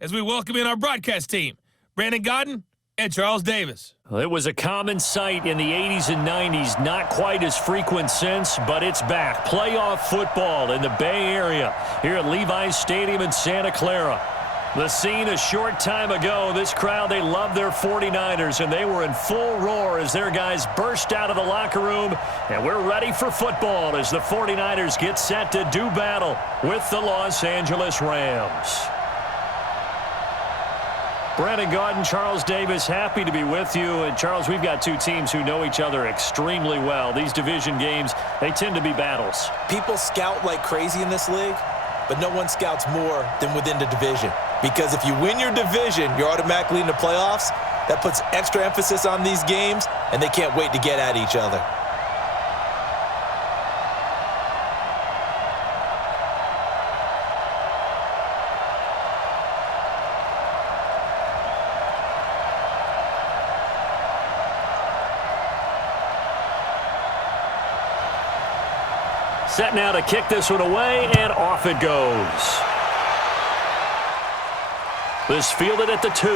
as we welcome in our broadcast team, Brandon Godden and Charles Davis. Well, it was a common sight in the 80s and 90s, not quite as frequent since, but it's back. Playoff football in the Bay Area here at Levi's Stadium in Santa Clara. The scene a short time ago, this crowd, they love their 49ers, and they were in full roar as their guys burst out of the locker room, and we're ready for football as the 49ers get set to do battle with the Los Angeles Rams. Brandon Godden, Charles Davis, happy to be with you. And, Charles, we've got two teams who know each other extremely well. These division games, they tend to be battles. People scout like crazy in this league, but no one scouts more than within the division. Because if you win your division, you're automatically in the playoffs. That puts extra emphasis on these games, and they can't wait to get at each other. Set now to kick this one away, and off it goes. This fielded at the 2.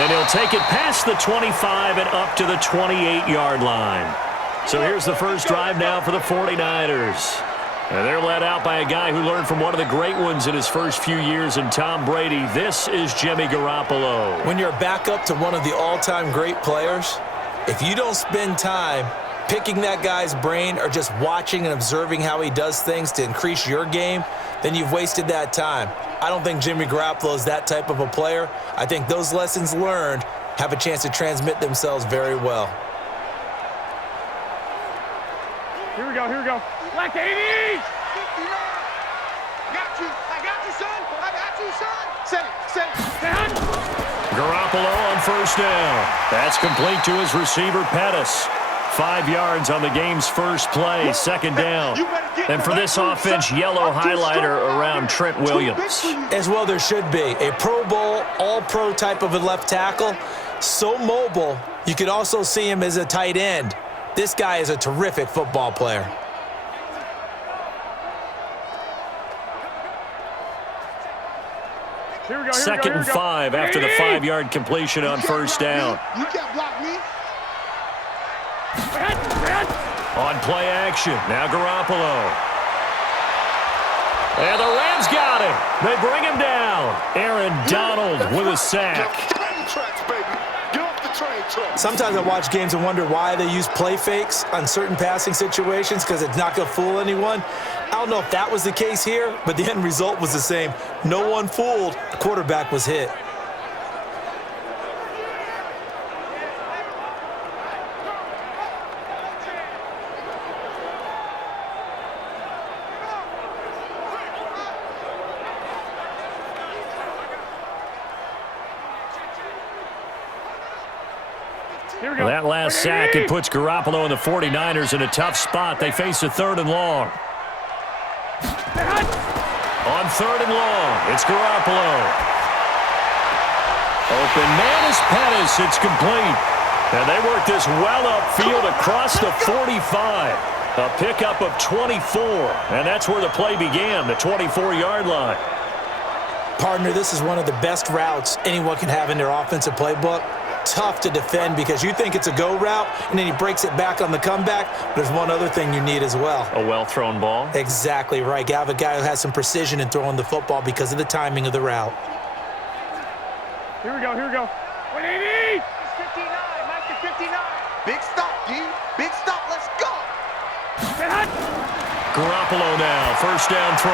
And he'll take it past the 25 and up to the 28-yard line. So here's the first drive now for the 49ers. And they're led out by a guy who learned from one of the great ones in his first few years in Tom Brady. This is Jimmy Garoppolo. When you're a backup to one of the all-time great players, if you don't spend time picking that guy's brain or just watching and observing how he does things to increase your game, then you've wasted that time. I don't think Jimmy Garoppolo is that type of a player. I think those lessons learned have a chance to transmit themselves very well. Here we go. Black 80s! I got you, son. Set it. Garoppolo on first down. That's complete to his receiver, Pettis. 5 yards on the game's first play, second down. And for this offense, yellow highlighter around Trent Williams. As well there should be. A Pro Bowl, all-pro type of a left tackle. So mobile, you could also see him as a tight end. This guy is a terrific football player. Second and 5 after the 5-yard completion on first down. You can't block me. On play action, now Garoppolo. And the Rams got him. They bring him down. Aaron Donald with a sack. Sometimes I watch games and wonder why they use play fakes on certain passing situations because it's not going to fool anyone. I don't know if that was the case here, but the end result was the same. No one fooled. The quarterback was hit. Well, that last sack, it puts Garoppolo and the 49ers in a tough spot. They face a 3rd and long. On 3rd and long, it's Garoppolo. Open man is Pettis. It's complete. And they work this well upfield across the 45. A pickup of 24. And that's where the play began, the 24-yard line. Partner, this is one of the best routes anyone can have in their offensive playbook. Tough to defend because you think it's a go route, and then he breaks it back on the comeback. There's one other thing you need as well. A well-thrown ball? Exactly right. You have a guy who has some precision in throwing the football because of the timing of the route. Here we go. 180! It's 59. Mike to 59. Big stop, D. Big stop. Let's go. Garoppolo now, first down throw.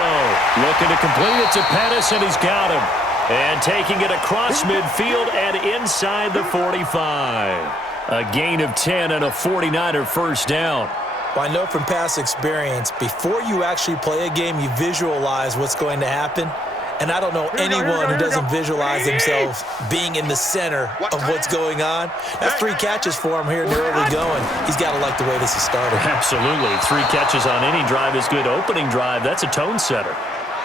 Looking to complete it to Pettis, and he's got him. And taking it across midfield and inside the 45. A gain of 10 and a 49er first down. Well, I know from past experience, before you actually play a game, you visualize what's going to happen. And I don't know anyone who doesn't visualize themselves being in the center of what's going on. That's 3 catches for him here in the early going. He's got to like the way this is started. Absolutely. 3 catches on any drive is good. Opening drive, that's a tone setter.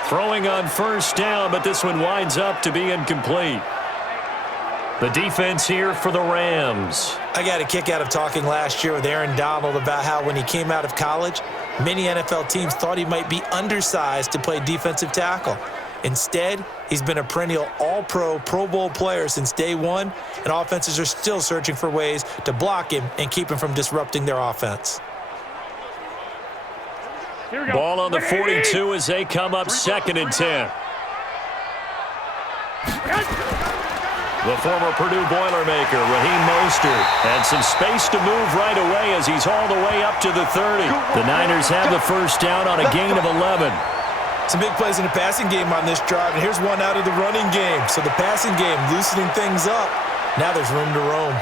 Throwing on first down, but this one winds up to be incomplete. The defense here for the Rams. I got a kick out of talking last year with Aaron Donald about how when he came out of college, many NFL teams thought he might be undersized to play defensive tackle. Instead, he's been a perennial All-Pro, Pro Bowl player since day one, and offenses are still searching for ways to block him and keep him from disrupting their offense. Ball on the 42 as they come up 2nd and 10. The former Purdue Boilermaker, Raheem Mostert, had some space to move right away as he's hauled away up to the 30. The Niners have the first down on a gain of 11. Some big plays in the passing game on this drive, and here's one out of the running game. So the passing game loosening things up. Now there's room to roam.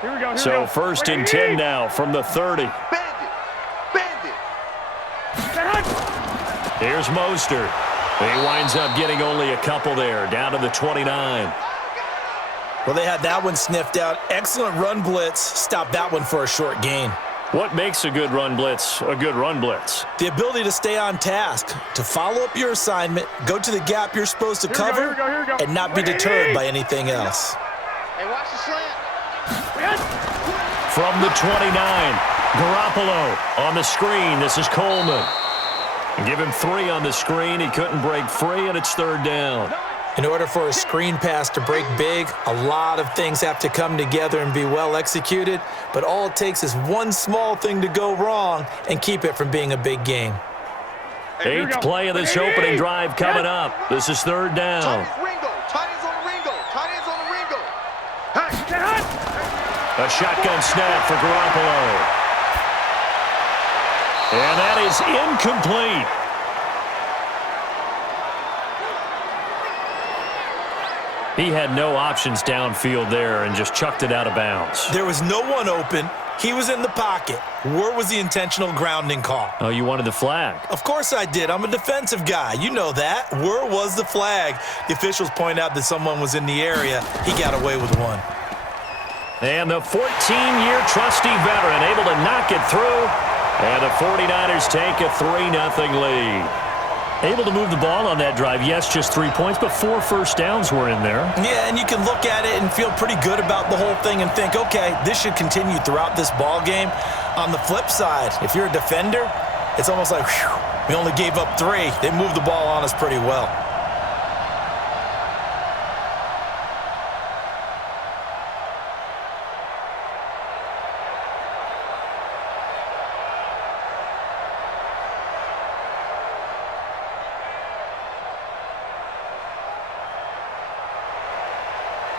Here we go. So 1st and 10 now from the 30. Here's Mostert. He winds up getting only a couple there, down to the 29. Well, they had that one sniffed out. Excellent run blitz. Stopped that one for a short gain. What makes a good run blitz a good run blitz? The ability to stay on task, to follow up your assignment, go to the gap you're supposed to cover, and not be deterred by anything else. Hey, watch the slant. From the 29, Garoppolo on the screen. This is Coleman. Give him 3 on the screen. He couldn't break free, and it's 3rd down. In order for a screen pass to break big, a lot of things have to come together and be well executed, but all it takes is one small thing to go wrong and keep it from being a big game. 8th play of this opening drive coming up. This is 3rd down. A shotgun snap for Garoppolo. And that is incomplete. He had no options downfield there and just chucked it out of bounds. There was no one open. He was in the pocket. Where was the intentional grounding call? Oh, you wanted the flag? Of course I did. I'm a defensive guy. You know that. Where was the flag? The officials point out that someone was in the area. He got away with one. And the 14-year trusty veteran able to knock it through. And the 49ers take a 3-0 lead. Able to move the ball on that drive. Yes, just 3 points, but 4 first downs were in there. Yeah, and you can look at it and feel pretty good about the whole thing and think, okay, this should continue throughout this ball game. On the flip side, if you're a defender, it's almost like, whew, we only gave up 3. They moved the ball on us pretty well.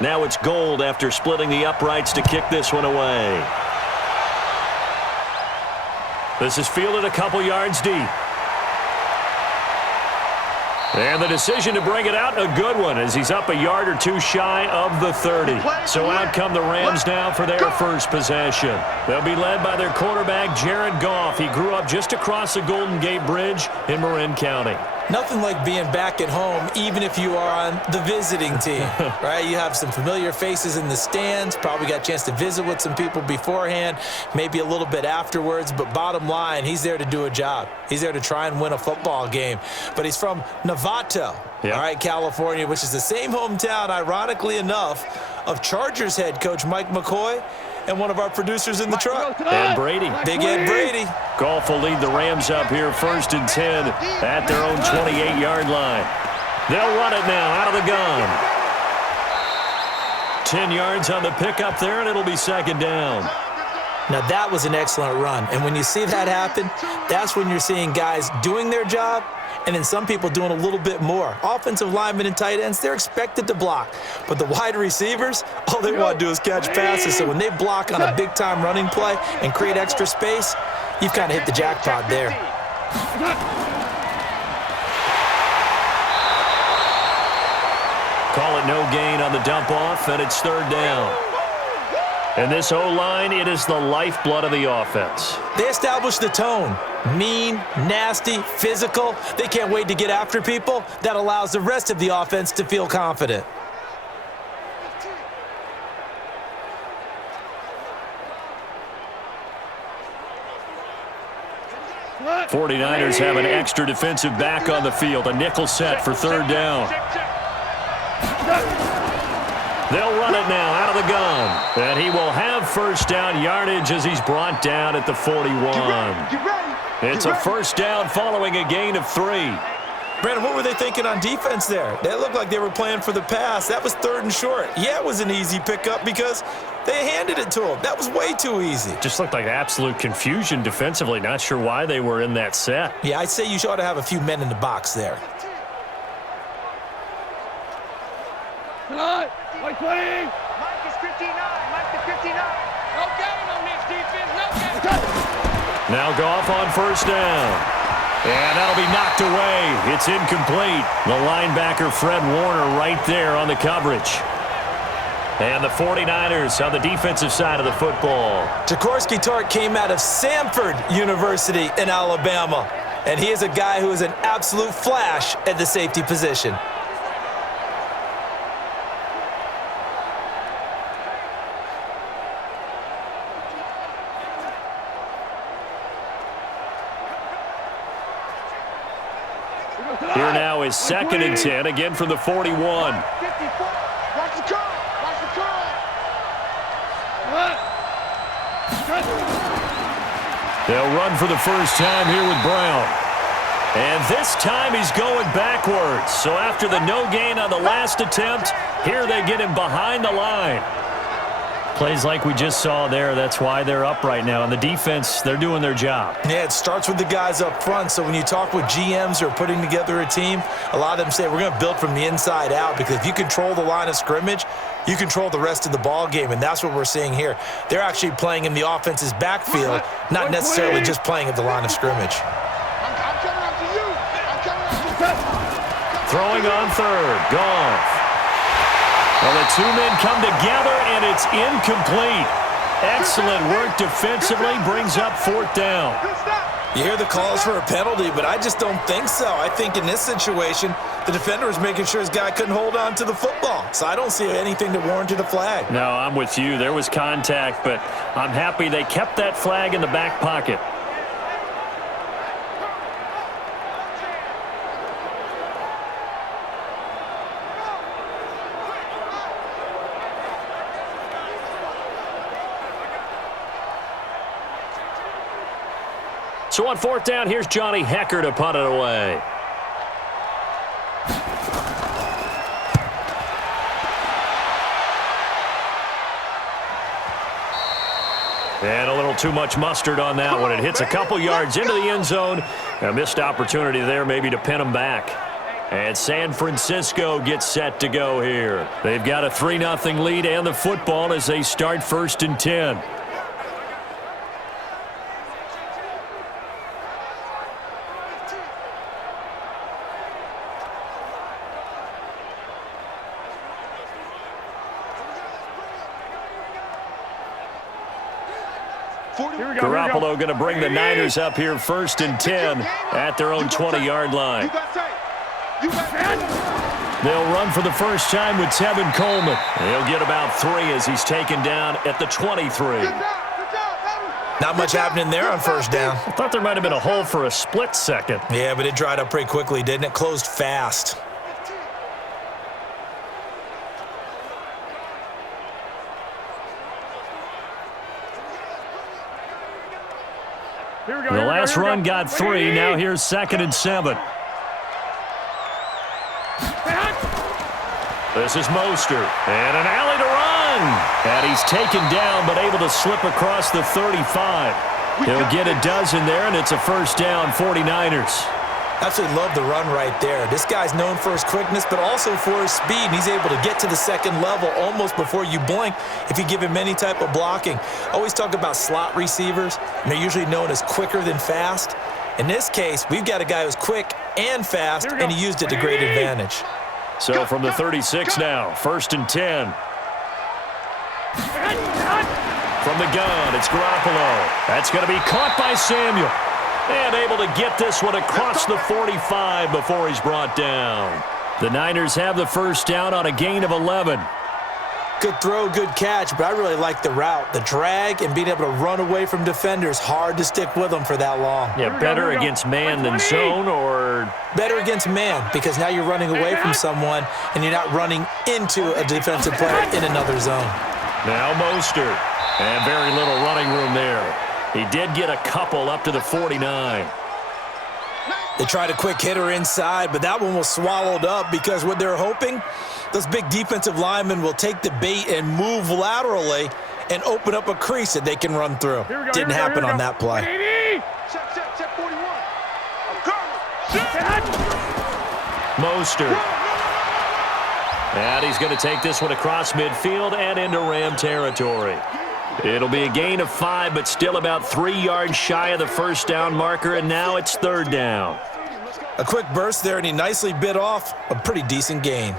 Now it's Gold after splitting the uprights to kick this one away. This is fielded a couple yards deep. And the decision to bring it out, a good one, as he's up a yard or 2 shy of the 30. So out come the Rams now for their first possession. They'll be led by their quarterback, Jared Goff. He grew up just across the Golden Gate Bridge in Marin County. Nothing like being back at home, even if you are on the visiting team, right? You have some familiar faces in the stands, probably got a chance to visit with some people beforehand, maybe a little bit afterwards, but bottom line, he's there to do a job. He's there to try and win a football game. But he's from Novato, all right, California, which is the same hometown, ironically enough, of Chargers head coach Mike McCoy and one of our producers in the truck. Ed Brady. Big Ed Brady. Goff will lead the Rams up here 1st and 10 at their own 28-yard line. They'll run it now out of the gun. 10 yards on the pickup there, and it'll be 2nd down. Now, that was an excellent run. And when you see that happen, that's when you're seeing guys doing their job and then some people doing a little bit more. Offensive linemen and tight ends, they're expected to block. But the wide receivers, all they want to do is catch passes. So when they block on a big-time running play and create extra space, you've kind of hit the jackpot there. Call it no gain on the dump off, and it's 3rd down. And this O-line, it is the lifeblood of the offense. They establish the tone. Mean, nasty, physical. They can't wait to get after people. That allows the rest of the offense to feel confident. What? 49ers have an extra defensive back on the field. A nickel set for 3rd down. They'll run it now out of the gun. And he will have first down yardage as he's brought down at the 41. Get ready. It's a first down following a gain of 3. Brandon, what were they thinking on defense there? They looked like they were playing for the pass. That was 3rd and short. Yeah, it was an easy pickup because they handed it to him. That was way too easy. Just looked like absolute confusion defensively. Not sure why they were in that set. Yeah, I'd say you ought to have a few men in the box there. Mike 20. Mike is 59. Mike the 59. No game on this defense. No game. Now Goff on first down. And that'll be knocked away. It's incomplete. The linebacker, Fred Warner, right there on the coverage. And the 49ers on the defensive side of the football. Jaworski Tartt came out of Samford University in Alabama. And he is a guy who is an absolute flash at the safety position. Here now is 2nd and 10, again from the 41. 54. Watch the curl. Watch the curl. They'll run for the first time here with Brown. And this time he's going backwards. So after the no gain on the last attempt, here they get him behind the line. Plays like we just saw there, that's why they're up right now. And the defense, they're doing their job. Yeah, it starts with the guys up front. So when you talk with GMs who are putting together a team, a lot of them say we're going to build from the inside out, because if you control the line of scrimmage, you control the rest of the ball game, and that's what we're seeing here. They're actually playing in the offense's backfield, not necessarily just playing at the line of scrimmage. I'm coming up to you. I'm coming up to you. Throwing on 3rd, Goff. Well, the two men come together, and it's incomplete. Excellent work defensively, brings up 4th down. You hear the calls for a penalty, but I just don't think so. I think in this situation, the defender was making sure his guy couldn't hold on to the football. So I don't see anything to warrant a flag. No, I'm with you. There was contact, but I'm happy they kept that flag in the back pocket. So on 4th down, here's Johnny Hecker to punt it away. And a little too much mustard on that one. It hits a couple yards into the end zone. A missed opportunity there maybe to pin them back. And San Francisco gets set to go here. They've got a 3-0 lead and the football as they start 1st and 10. Garoppolo going to bring the Niners up here 1st and 10 at their own 20-yard line. They'll run for the first time with Tevin Coleman. He'll get about 3 as he's taken down at the 23. Not much happening there on 1st down. I thought there might have been a hole for a split second. Yeah, but it dried up pretty quickly, didn't it? Closed fast. The last run got 3. Now here's 2nd and 7. This is Mostert. And an alley to run. And he's taken down, but able to slip across the 35. He'll get a dozen there, and it's a first down, 49ers. Absolutely love the run right there. This guy's known for his quickness, but also for his speed. And he's able to get to the second level almost before you blink if you give him any type of blocking. Always talk about slot receivers, and they're usually known as quicker than fast. In this case, we've got a guy who's quick and fast, and he used it to great advantage. So from the 36 now, 1st and 10. From the gun, it's Garoppolo. That's going to be caught by Samuel. And able to get this one across the 45 before he's brought down. The Niners have the first down on a gain of 11. Good throw, good catch, but I really like the route. The drag and being able to run away from defenders, hard to stick with them for that long. Yeah, better against man than zone, or? Better against man, because now you're running away from someone and you're not running into a defensive player in another zone. Now Mostert, and very little running room there. He did get a couple up to the 49. They tried a quick hitter inside, but that one was swallowed up because what they're hoping, those big defensive linemen will take the bait and move laterally and open up a crease that they can run through. Didn't happen on that play. Set 41. Mostert. And he's going to take this one across midfield and into Ram territory. It'll be a gain of 5, but still about 3 yards shy of the first down marker, and now it's third down. A quick burst there, and he nicely bit off a pretty decent gain.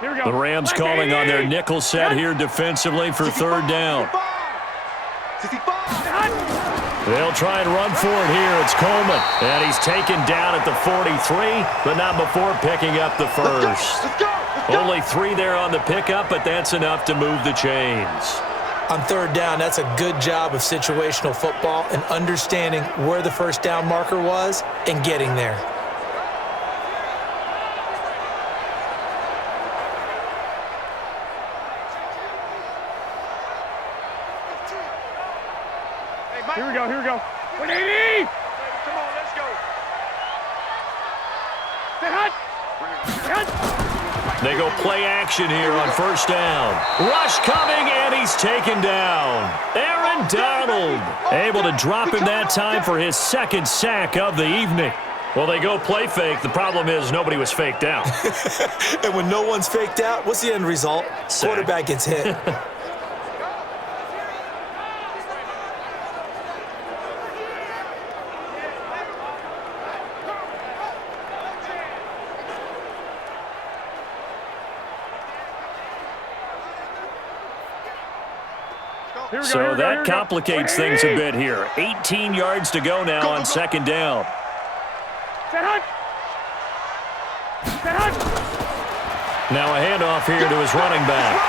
The Rams calling on their nickel set here defensively for third down. They'll try and run for it here. It's Coleman, and he's taken down at the 43, but not before picking up the first. Only 3 there on the pickup, but that's enough to move the chains. On third down, that's a good job of situational football and understanding where the first down marker was and getting there. Here we go, here we go. 180! Come on, let's go. They go play action here on first down. Rush coming, and he's taken down. Aaron Donald able to drop him that time for his second sack of the evening. Well, they go play fake. The problem is nobody was faked out. And when no one's faked out, what's the end result? Sack. Quarterback gets hit. So that complicates things a bit here. 18 yards to go now on second down. Now a handoff here to his running back.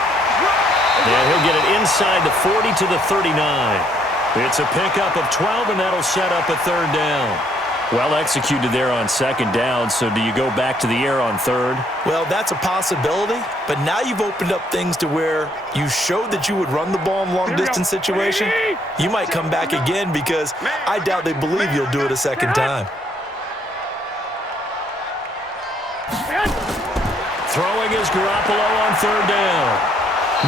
And he'll get it inside the 40 to the 39. It's a pickup of 12, and that'll set up a third down. Well executed there on second down, so do you go back to the air on third? Well, that's a possibility, but now you've opened up things to where you showed that you would run the ball in long-distance situation. You might come back again because I doubt they believe you'll do it a second time. Throwing is Garoppolo on third down.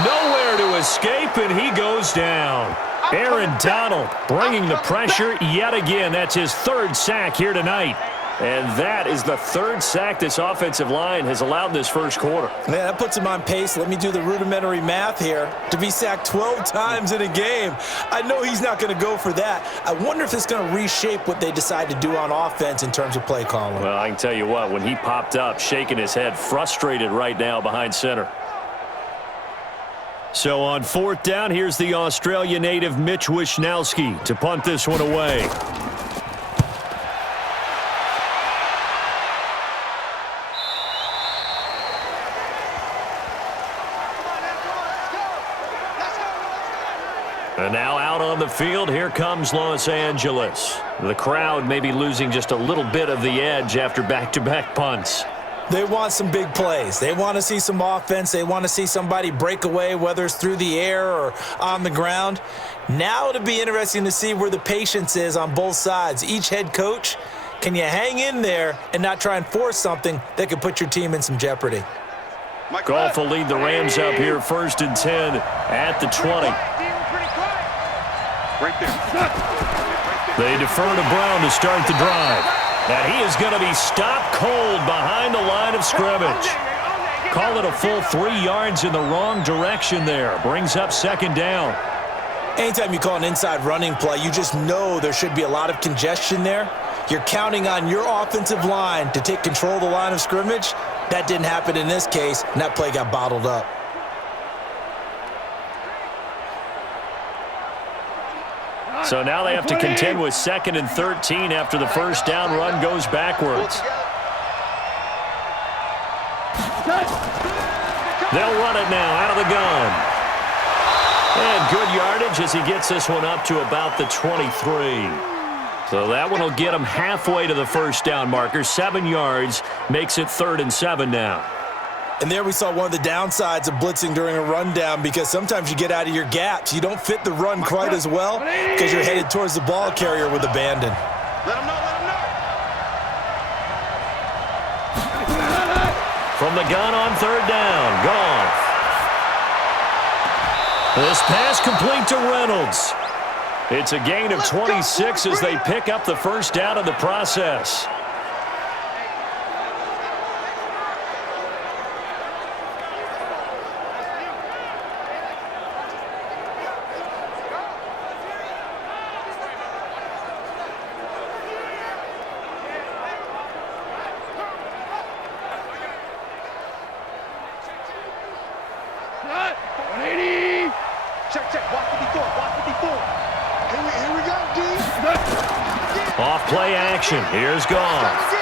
Nowhere to escape, and he goes down. Aaron Donald bringing the pressure yet again. That's his third sack here tonight. And that is the third sack this offensive line has allowed this first quarter. Man, that puts him on pace. Let me do the rudimentary math here. To be sacked 12 times in a game, I know he's not going to go for that. I wonder if it's going to reshape what they decide to do on offense in terms of play calling. Well, I can tell you what, when he popped up, shaking his head, frustrated right now behind center. So on fourth down, here's the Australia native Mitch Wishnowsky to punt this one away. And now out on the field, here comes Los Angeles. The crowd may be losing just a little bit of the edge after back-to-back punts. They want some big plays. They want to see some offense. They want to see somebody break away, whether it's through the air or on the ground. Now it'll be interesting to see where the patience is on both sides. Each head coach, can you hang in there and not try and force something that could put your team in some jeopardy? Goff will lead the Rams up here first and 10 at the 20. Right there. They defer to Brown to start the drive. And he is going to be stopped cold behind the line of scrimmage. Call it a full 3 yards in the wrong direction there. Brings up second down. Anytime you call an inside running play, you just know there should be a lot of congestion there. You're counting on your offensive line to take control of the line of scrimmage. That didn't happen in this case, and that play got bottled up. So now they have to contend with second and 13 after the first down run goes backwards. They'll run it now out of the gun. And good yardage as he gets this one up to about the 23. So that one will get him halfway to the first down marker. 7 yards makes it 3rd and 7 now. And there we saw one of the downsides of blitzing during a rundown, because sometimes you get out of your gaps. You don't fit the run quite as well because you're headed towards the ball carrier with abandon. Let him know, let him know. From the gun on 3rd down, Goff. This pass complete to Reynolds. It's a gain of 26 as they pick up the first down in the process. Off play action. Here's Goff.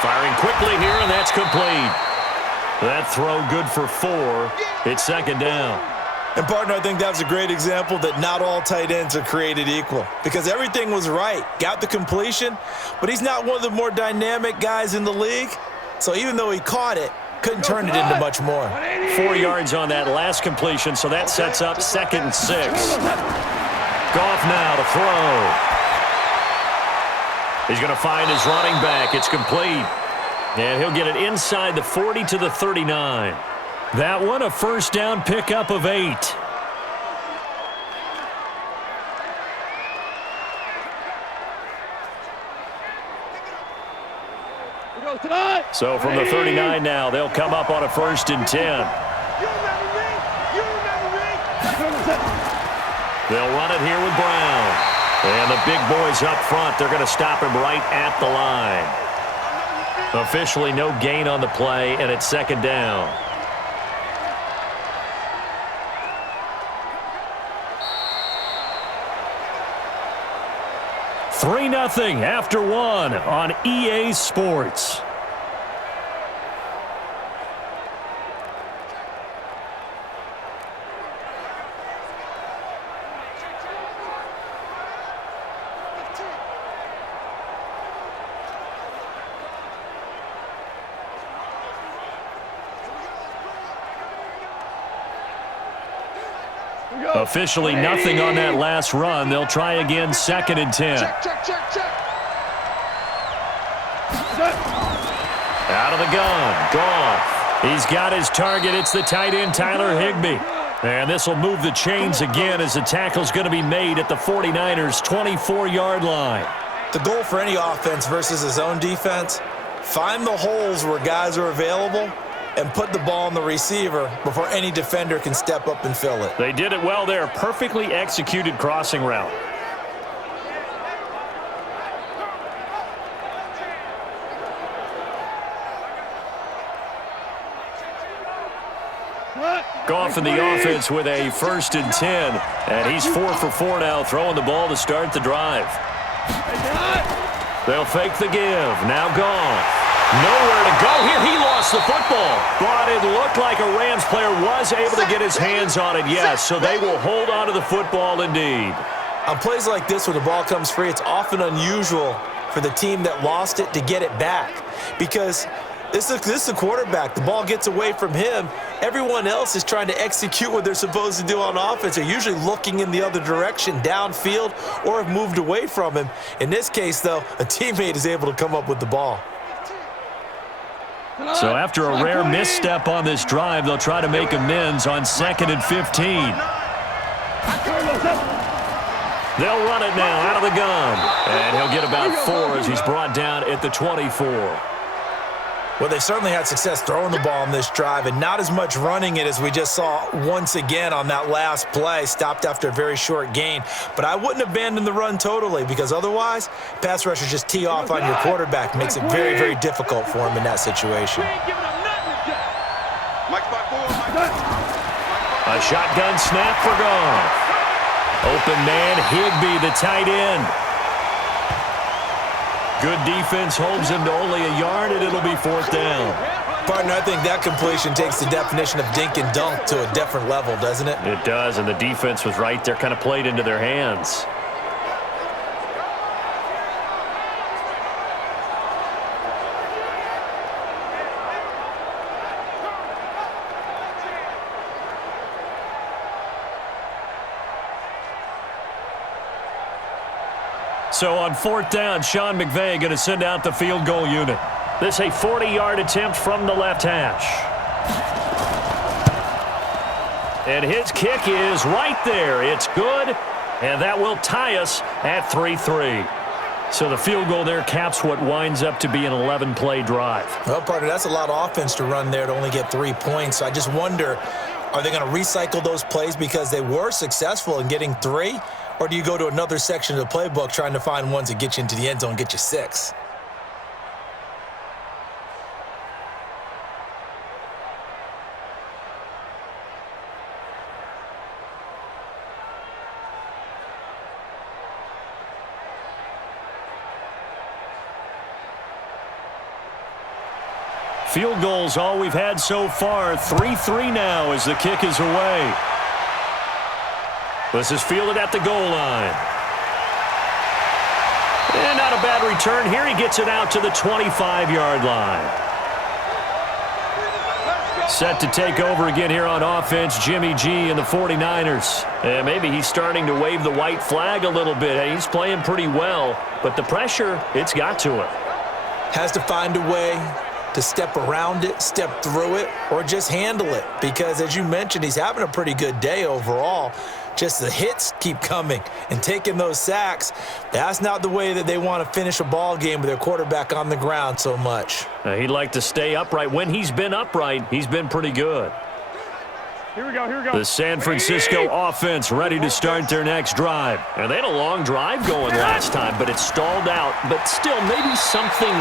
Firing quickly here, and that's complete. That throw good for 4. It's 2nd down. And, partner, I think that was a great example that not all tight ends are created equal, because everything was right. Got the completion, but he's not one of the more dynamic guys in the league. So even though he caught it, couldn't turn it into much more. 4 yards on that last completion, so that sets up 2nd and 6. Goff now to throw. He's going to find his running back. It's complete. And he'll get it inside the 40 to the 39. That one a first down pickup of 8. So from the 39 now, they'll come up on a 1st and 10. They'll run it here with Brown. And the big boys up front, they're going to stop him right at the line. Officially no gain on the play, and it's 2nd down. Three 3-0 after 1 on EA Sports. Officially nothing on that last run. They'll try again, 2nd and 10. Out of the gun, Goff. He's got his target. It's the tight end, Tyler Higbee. And this will move the chains again as the tackle's going to be made at the 49ers' 24-yard line. The goal for any offense versus his own defense, find the holes where guys are available and put the ball on the receiver before any defender can step up and fill it. They did it well there. Perfectly executed crossing route. Goff in the offense with a 1st and 10. And he's 4 for 4 now, throwing the ball to start the drive. They'll fake the give. Now Goff. Nowhere to go here. He lost the football. But it looked like a Rams player was able to get his hands on it, yes. So they will hold on to the football indeed. On plays like this where the ball comes free, it's often unusual for the team that lost it to get it back. Because this is the quarterback. The ball gets away from him. Everyone else is trying to execute what they're supposed to do on offense. They're usually looking in the other direction, downfield, or have moved away from him. In this case, though, a teammate is able to come up with the ball. So after a rare misstep on this drive, they'll try to make amends on 2nd and 15. They'll run it now out of the gun. And he'll get about 4 as he's brought down at the 24. Well, they certainly had success throwing the ball on this drive and not as much running it as we just saw once again on that last play, stopped after a very short gain. But I wouldn't abandon the run totally, because otherwise, pass rushers just tee off on your quarterback. Makes it very, very difficult for him in that situation. A shotgun snap for Goff. Open man, Higbee, the tight end. Good defense holds him to only a yard, and it'll be 4th down. Partner, I think that completion takes the definition of dink and dunk to a different level, doesn't it? It does, and the defense was right there, kind of played into their hands. So on 4th down, Sean McVay going to send out the field goal unit. This a 40-yard attempt from the left hash. And his kick is right there. It's good, and that will tie us at 3-3. So the field goal there caps what winds up to be an 11-play drive. Well, partner, that's a lot of offense to run there to only get 3 points. So I just wonder, are they going to recycle those plays because they were successful in getting 3? Or do you go to another section of the playbook trying to find ones that get you into the end zone and get you 6? Field goals all we've had so far. 3-3 now as the kick is away. This is fielded at the goal line. And not a bad return here. He gets it out to the 25-yard line. Set to take over again here on offense, Jimmy G and the 49ers. And maybe he's starting to wave the white flag a little bit. He's playing pretty well, but the pressure, it's got to him. Has to find a way to step around it, step through it, or just handle it. Because as you mentioned, he's having a pretty good day overall. Just the hits keep coming and taking those sacks. That's not the way that they want to finish a ball game with their quarterback on the ground so much. He'd like to stay upright. When he's been upright, he's been pretty good. Here we go, here we go. The San Francisco offense ready to start their next drive. And they had a long drive going last time, but it stalled out. But still, maybe something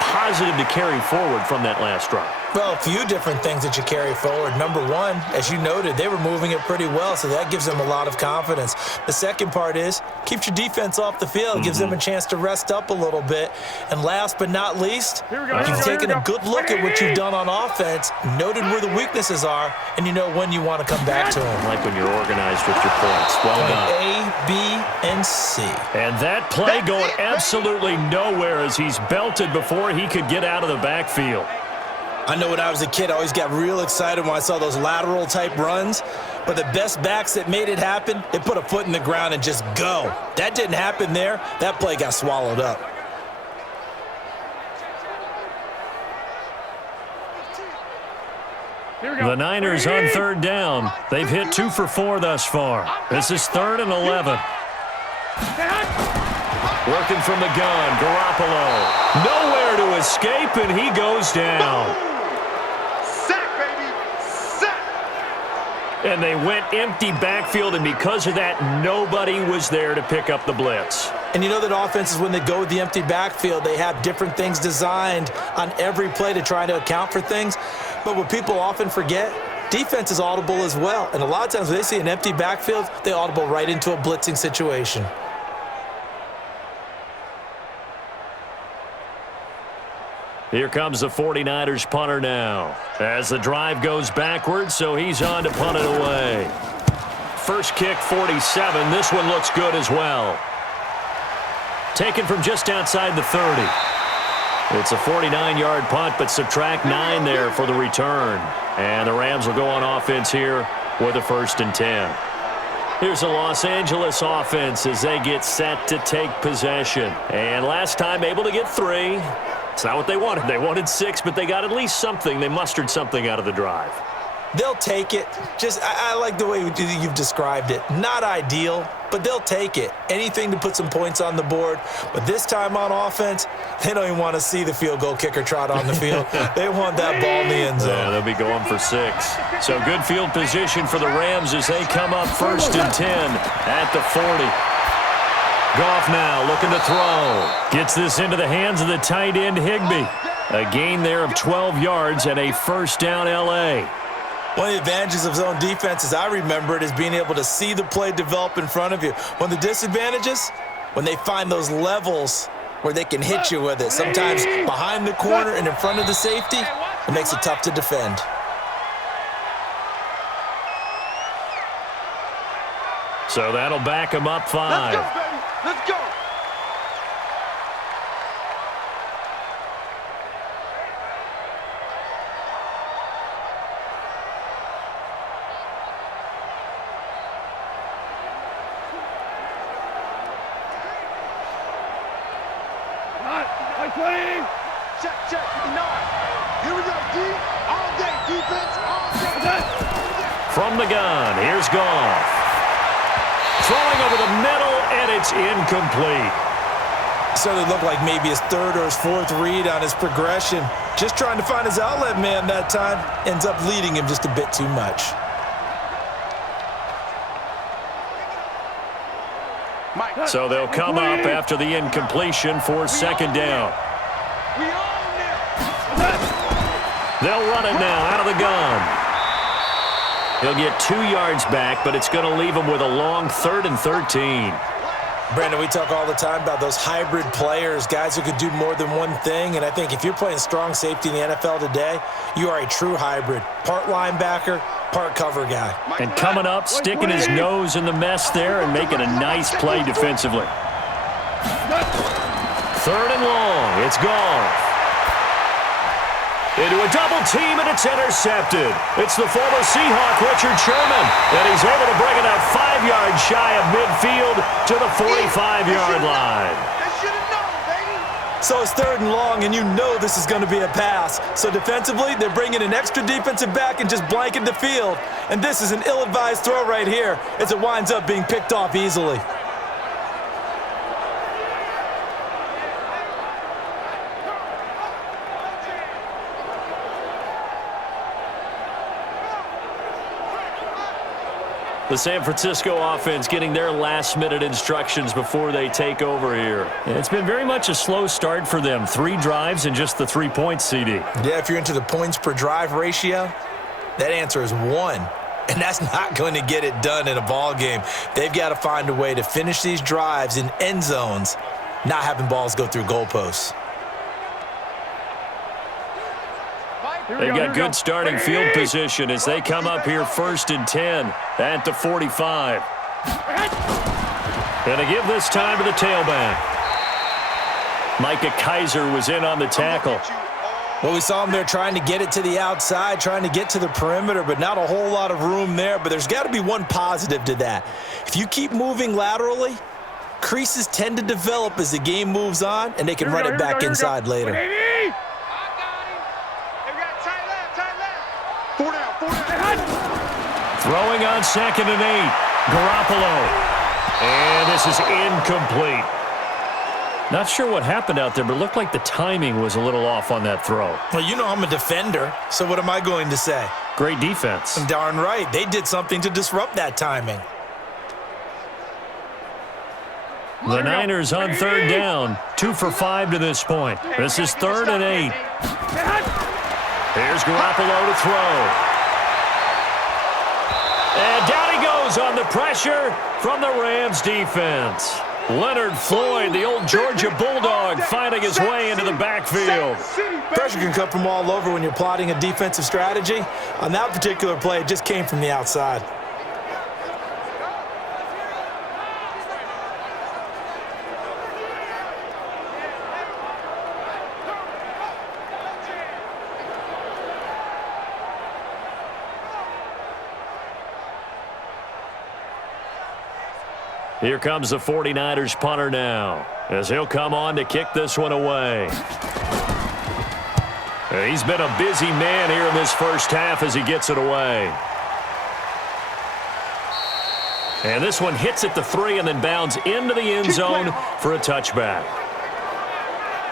positive to carry forward from that last drive. Well, a few different things that you carry forward. Number one, as you noted, they were moving it pretty well, so that gives them a lot of confidence. The second part is, keeps your defense off the field, gives them a chance to rest up a little bit. And last but not least, you've taken a good look at what you've done on offense, noted where the weaknesses are, and you know when you want to come back to them. Like when you're organized with your points. Well done. A, B, and C. And that play going absolutely nowhere as he's belted before he could get out of the backfield. I know when I was a kid, I always got real excited when I saw those lateral type runs. But the best backs that made it happen, they put a foot in the ground and just go. That didn't happen there. That play got swallowed up. The Niners on 3rd down. They've hit 2 for 4 thus far. This is 3rd and 11. Working from the gun, Garoppolo. Nowhere to escape, and he goes down. Sack, baby, sack. And they went empty backfield, and because of that, nobody was there to pick up the blitz. And you know that offenses, when they go with the empty backfield, they have different things designed on every play to try to account for things. But what people often forget, defense is audible as well. And a lot of times when they see an empty backfield, they audible right into a blitzing situation. Here comes the 49ers punter now. As the drive goes backwards, so he's on to punt it away. First kick, 47. This one looks good as well. Taken from just outside the 30. It's a 49-yard punt, but subtract 9 there for the return. And the Rams will go on offense here with a 1st and 10. Here's the Los Angeles offense as they get set to take possession. And last time able to get 3. It's not what they wanted. They wanted 6, but they got at least something. They mustered something out of the drive. They'll take it. I like the way you've described it. Not ideal, but they'll take it. Anything to put some points on the board. But this time on offense, they don't even want to see the field goal kicker trot on the field. They want that ball in the end zone. Yeah, they'll be going for 6. So good field position for the Rams as they come up 1st and 10 at the 40. Goff now looking to throw. Gets this into the hands of the tight end, Higbee. A gain there of 12 yards and a 1st down L.A. One of the advantages of zone defense, as I remember it, is being able to see the play develop in front of you. One of the disadvantages, when they find those levels where they can hit you with it. Sometimes behind the corner and in front of the safety, It makes it tough to defend. So that'll back him up 5. Let's go, baby. Let's go. Check, check, 9. Here we go, D. All day, defense, all day. From the gun, here's Goff. Throwing over the middle, and it's incomplete. Certainly looked like maybe his third or his fourth read on his progression. Just trying to find his outlet man that time. Ends up leading him just a bit too much. So they'll come up after the incompletion for second down. They'll run it now out of the gun. He'll get 2 yards back, but it's going to leave him with a long 3rd and 13. Brandon, we talk all the time about those hybrid players, guys who could do more than one thing. And I think if you're playing strong safety in the NFL today, you are a true hybrid. Part linebacker, part cover guy. And coming up, sticking his nose in the mess there and making a nice play defensively. 3rd and long. It's Goff. Into a double team, and it's intercepted. It's the former Seahawk, Richard Sherman, and he's able to bring it out 5 yards shy of midfield to the 45-yard line. So it's 3rd and long, and you know this is going to be a pass. So defensively, they're bringing an extra defensive back and just blanket the field. And this is an ill-advised throw right here as it winds up being picked off easily. The San Francisco offense getting their last-minute instructions before they take over here. And it's been very much a slow start for them. 3 drives and just the 3 points, CD. Yeah, if you're into the points per drive ratio, that answer is 1. And that's not going to get it done in a ball game. They've got to find a way to finish these drives in end zones, not having balls go through goalposts. They've got good starting field position as they come up here 1st and 10 at the 45. Going to give this time to the tailback. Micah Kaiser was in on the tackle. Well, we saw him there trying to get it to the outside, trying to get to the perimeter, but not a whole lot of room there. But there's got to be one positive to that. If you keep moving laterally, creases tend to develop as the game moves on, and they can run it back inside later. Throwing on 2nd and 8. Garoppolo. And this is incomplete. Not sure what happened out there, but it looked like the timing was a little off on that throw. Well, you know I'm a defender, so what am I going to say? Great defense. Darn right. They did something to disrupt that timing. The Niners on 3rd down. 2 for 5 to this point. This is 3rd and 8. Here's Garoppolo to throw. And down he goes on the pressure from the Rams defense. Leonard Floyd, the old Georgia Bulldog, finding his way into the backfield. Pressure can come from all over when you're plotting a defensive strategy. On that particular play, it just came from the outside. Here comes the 49ers punter now, as he'll come on to kick this one away. He's been a busy man here in this first half as he gets it away. And this one hits at the 3 and then bounds into the end zone for a touchback.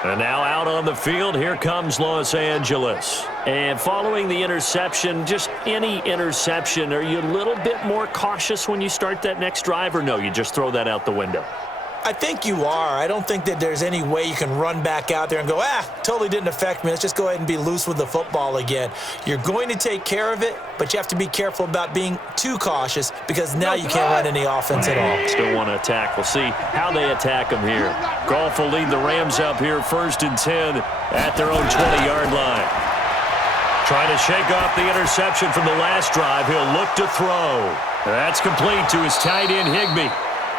And now out on the field, here comes Los Angeles. And following the interception, just any interception, are you a little bit more cautious when you start that next drive, or no, you just throw that out the window? I think you are. I don't think that there's any way you can run back out there and go, totally didn't affect me. Let's just go ahead and be loose with the football again. You're going to take care of it, but you have to be careful about being too cautious because now you can't run any offense at all. Still want to attack. We'll see how they attack them here. Goff will lead the Rams up here 1st and 10 at their own 20-yard line. Trying to shake off the interception from the last drive. He'll look to throw. That's complete to his tight end, Higbee.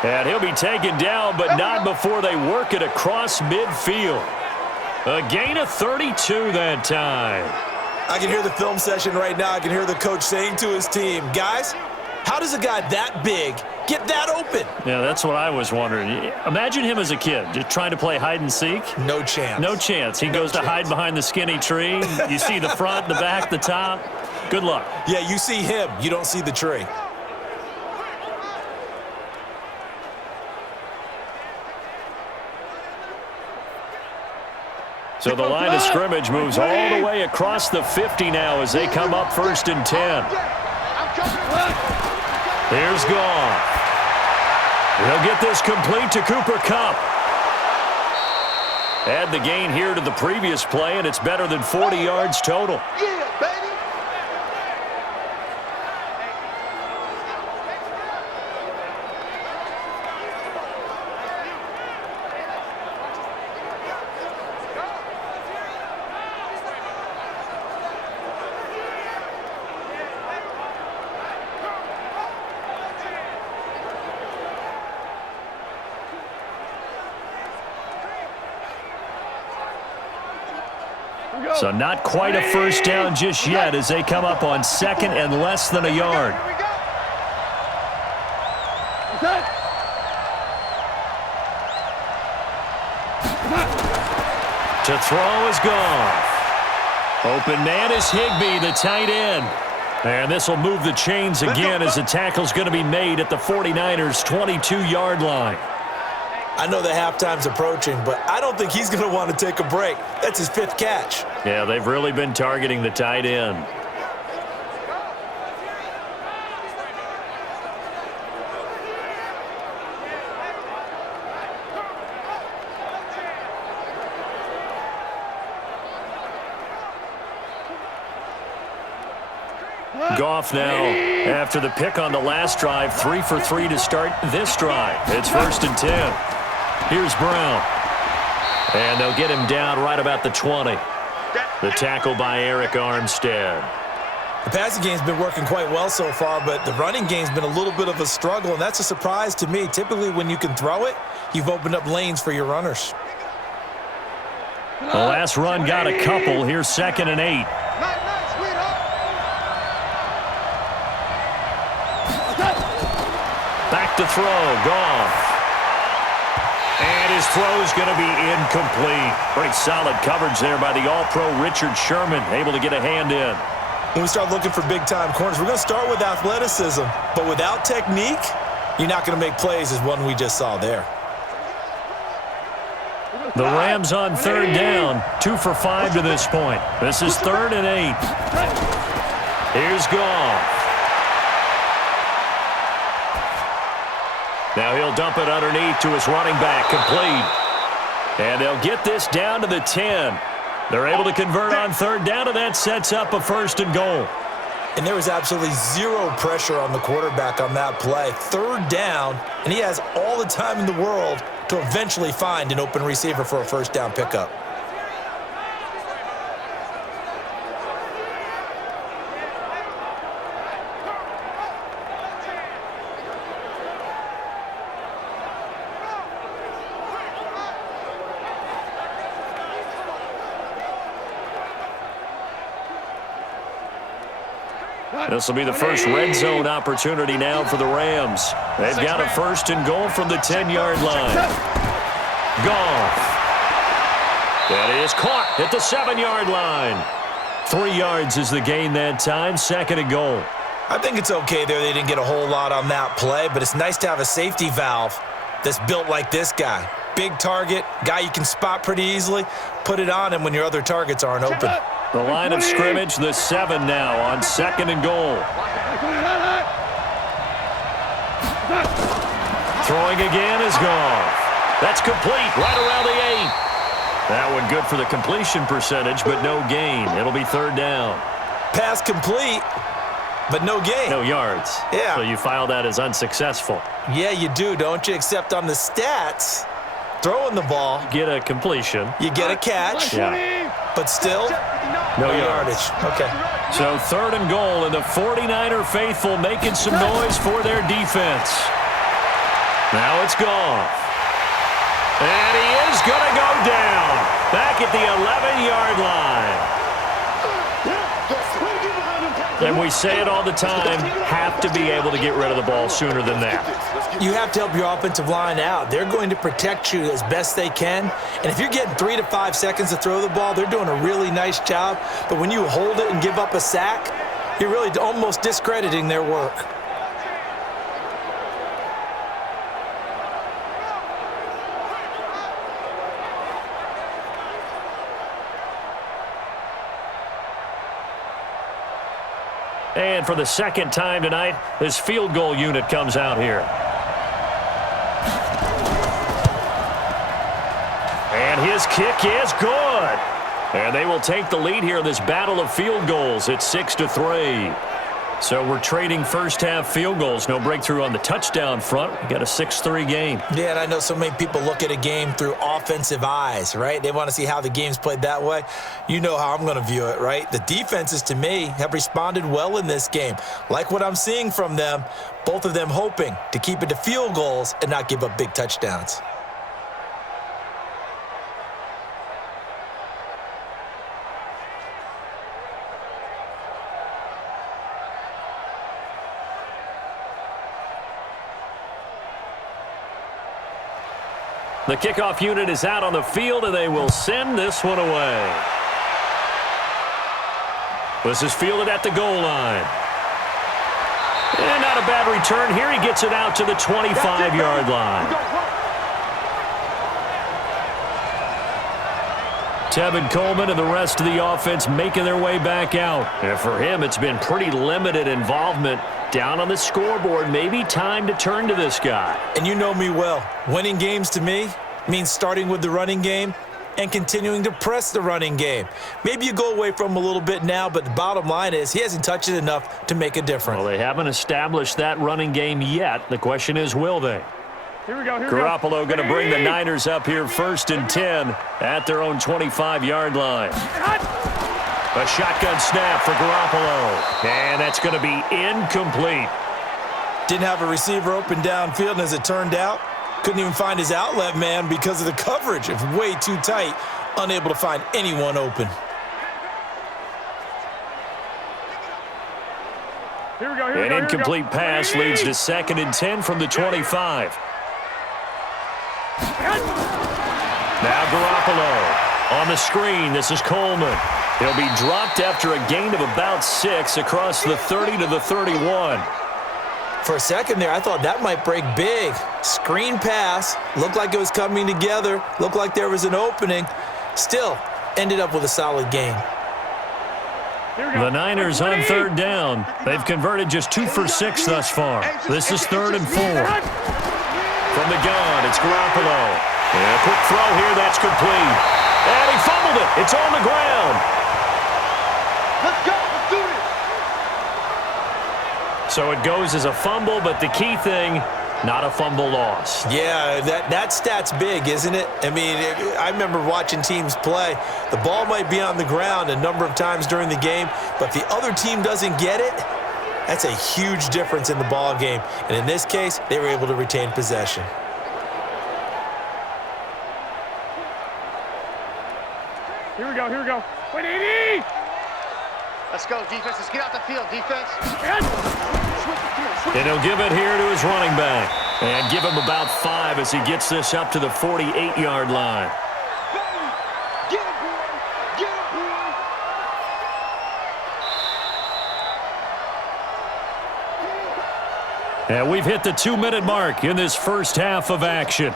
And he'll be taken down, but not before they work it across midfield. A gain of 32 that time. I can hear the film session right now. I can hear the coach saying to his team, guys, how does a guy that big get that open? Yeah, that's what I was wondering. Imagine him as a kid, just trying to play hide and seek. No chance. No chance. He goes to hide behind the skinny tree. You see the front, the back, the top. Good luck. Yeah, you see him. You don't see the tree. So the line of scrimmage moves all the way across the 50 now as they come up 1st and 10. Here's Goff. He'll get this complete to Cooper Kupp. Add the gain here to the previous play, and it's better than 40 yards total. Yeah, baby. So not quite a first down just yet as they come up on 2nd and less than a yard. To throw is Goff. Open man is Higbee, the tight end. And this will move the chains again as the tackle's going to be made at the 49ers' 22-yard line. I know the halftime's approaching, but I don't think he's going to want to take a break. That's his 5th catch. Yeah, they've really been targeting the tight end. Goff now, after the pick on the last drive, 3 for 3 to start this drive. It's 1st and 10. Here's Brown. And they'll get him down right about the 20. The tackle by Eric Armstead. The passing game's been working quite well so far, but the running game's been a little bit of a struggle, and that's a surprise to me. Typically, when you can throw it, you've opened up lanes for your runners. The last run got a couple. Here's 2nd and 8. Back to throw. Goff. And his throw's going to be incomplete. Pretty solid coverage there by the All-Pro Richard Sherman, able to get a hand in. When we start looking for big-time corners, we're going to start with athleticism, but without technique, you're not going to make plays as one we just saw there. The Rams on 3rd down, 2 for 5 to this point. This is 3rd and 8. Here's Goff. Now he'll dump it underneath to his running back, complete. And they'll get this down to the 10. They're able to convert on 3rd down, and that sets up a 1st and goal. And there was absolutely zero pressure on the quarterback on that play. 3rd down, and he has all the time in the world to eventually find an open receiver for a 1st down pickup. This will be the first red zone opportunity now for the Rams. They've got a 1st and goal from the 10-yard line. Goff. That is caught at the 7-yard line. 3 yards is the gain that time, 2nd and goal. I think it's okay there. They didn't get a whole lot on that play, but it's nice to have a safety valve that's built like this guy. Big target, guy you can spot pretty easily. Put it on him when your other targets aren't open. The line of scrimmage, the 7 now on 2nd and goal. Throwing again is Goff. That's complete right around the 8. That one good for the completion percentage, but no gain. It'll be 3rd down. Pass complete, but no gain. No yards. Yeah. So you file that as unsuccessful. Yeah, you do, don't you? Except on the stats, throwing the ball, Get a completion. you get a catch, Yeah. but still, No yardage. Okay. So 3rd and goal, and the 49er faithful making some noise for their defense. Now it's gone. And he is going to go down back at the 11-yard line. And we say it all the time, have to be able to get rid of the ball sooner than that. You have to help your offensive line out. They're going to protect you as best they can. And if you're getting 3 to 5 seconds to throw the ball, they're doing a really nice job. But when you hold it and give up a sack, you're really almost discrediting their work. And for the second time tonight, this field goal unit comes out here. And his kick is good. And they will take the lead here in this battle of field goals. It's 6-3. So we're trading first-half field goals. No breakthrough on the touchdown front. We got a 6-3 game. Yeah, and I know so many people look at a game through offensive eyes, right? They want to see how the game's played that way. You know how I'm going to view it, right? The defenses, to me, have responded well in this game. Like what I'm seeing from them, both of them hoping to keep it to field goals and not give up big touchdowns. The kickoff unit is out on the field, and they will send this one away. This is fielded at the goal line. And not a bad return here. He gets it out to the 25-yard line. Tevin Coleman and the rest of the offense making their way back out. And for him, it's been pretty limited involvement. Down on the scoreboard, maybe time to turn to this guy. And you know me well. Winning games to me means starting with the running game and continuing to press the running game. Maybe you go away from him a little bit now, but the bottom line is he hasn't touched it enough to make a difference. Well, they haven't established that running game yet. The question is, will they? Here we go. Garoppolo going to bring the Niners up here 1st and 10 at their own 25-yard line. A shotgun snap for Garoppolo. And that's going to be incomplete. Didn't have a receiver open downfield, and as it turned out, couldn't even find his outlet man because of the coverage. It's way too tight, unable to find anyone open. An incomplete pass leads to 2nd and 10 from the 25. Now Garoppolo on the screen. This is Coleman. He'll be dropped after a gain of about 6 across the 30 to the 31. For a second there, I thought that might break big. Screen pass, looked like it was coming together, looked like there was an opening. Still, ended up with a solid gain. The Niners on 3rd down. They've converted just 2 for 6 thus far. This is 3rd and 4. From the gun, it's Garoppolo. And a quick throw here, that's complete. And he fumbled it. It's on the ground. Let's go. Let's do this. So it goes as a fumble, but the key thing, not a fumble loss. Yeah, that stat's big, isn't it? I mean, I remember watching teams play. The ball might be on the ground a number of times during the game, but if the other team doesn't get it, that's a huge difference in the ball game. And in this case, they were able to retain possession. Here we go. Here we go. 180. Let's go, defense. Let's get out the field, defense. And he'll give it here to his running back. And give him about 5 as he gets this up to the 48-yard line. Get it, boy. Get it, boy. And we've hit the 2-minute mark in this first half of action.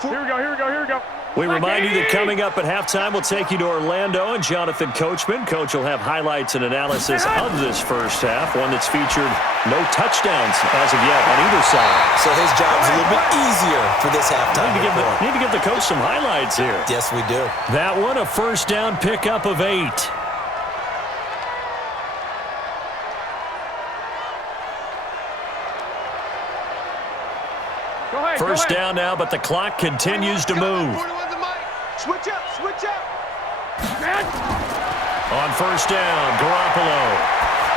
Here we go. Here we go. Here we go. We remind you that coming up at halftime, we'll take you to Orlando and Jonathan Coachman. Coach will have highlights and analysis of this first half, one that's featured no touchdowns as of yet on either side. So his job's a little bit easier for this halftime. Need to give the coach some highlights here. Yes, we do. That one, a first down pickup of 8. First down now, but the clock continues to move. Switch up, switch up. On first down, Garoppolo.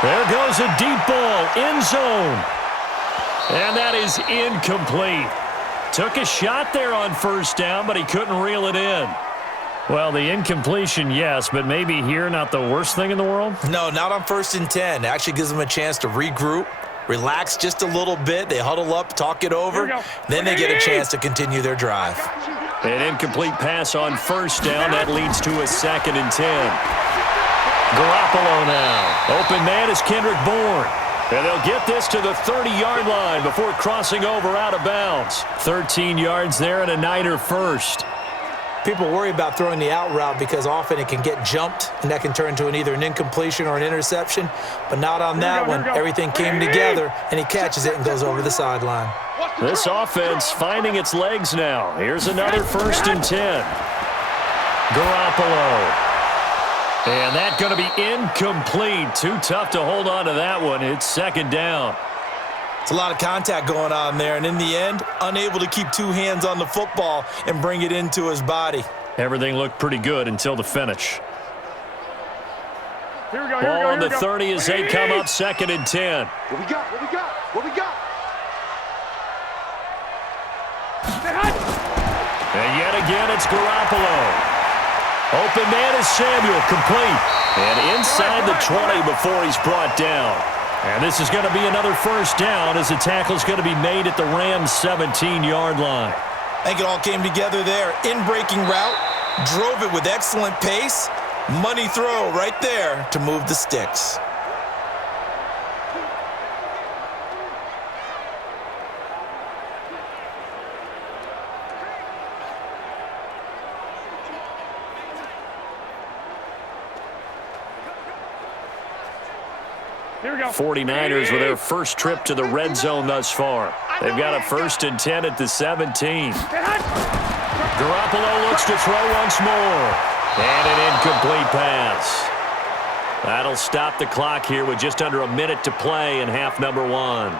There goes a deep ball, end zone. And that is incomplete. Took a shot there on first down, but he couldn't reel it in. Well, the incompletion, yes, but maybe here not the worst thing in the world? No, not on 1st and 10. It actually gives them a chance to regroup, relax just a little bit. They huddle up, talk it over. Then they get a chance to continue their drive. An incomplete pass on first down. That leads to a 2nd and 10. Garoppolo now. Open man is Kendrick Bourne. And they'll get this to the 30-yard line before crossing over out of bounds. 13 yards there and a Niner first. People worry about throwing the out route because often it can get jumped, and that can turn into either an incompletion or an interception. But not on that one. Everything came together, and he catches it and goes over the sideline. This offense finding its legs now. Here's another 1st and 10. Garoppolo. And that's going to be incomplete. Too tough to hold on to that one. It's 2nd down. It's a lot of contact going on there, and in the end, unable to keep two hands on the football and bring it into his body. Everything looked pretty good until the finish. Here we go, Ball on the 30 as they come up 2nd and 10. What we got, what we got, what we got? And yet again, it's Garoppolo. Open man is Samuel, complete. And inside the 20 before he's brought down. And this is going to be another first down as the tackle is going to be made at the Rams' 17-yard line. I think it all came together there. In-breaking route, drove it with excellent pace. Money throw right there to move the sticks. Here we go. 49ers with their first trip to the red zone thus far. They've got a 1st and 10 at the 17. Garoppolo looks to throw once more. And an incomplete pass. That'll stop the clock here with just under a minute to play in half number 1.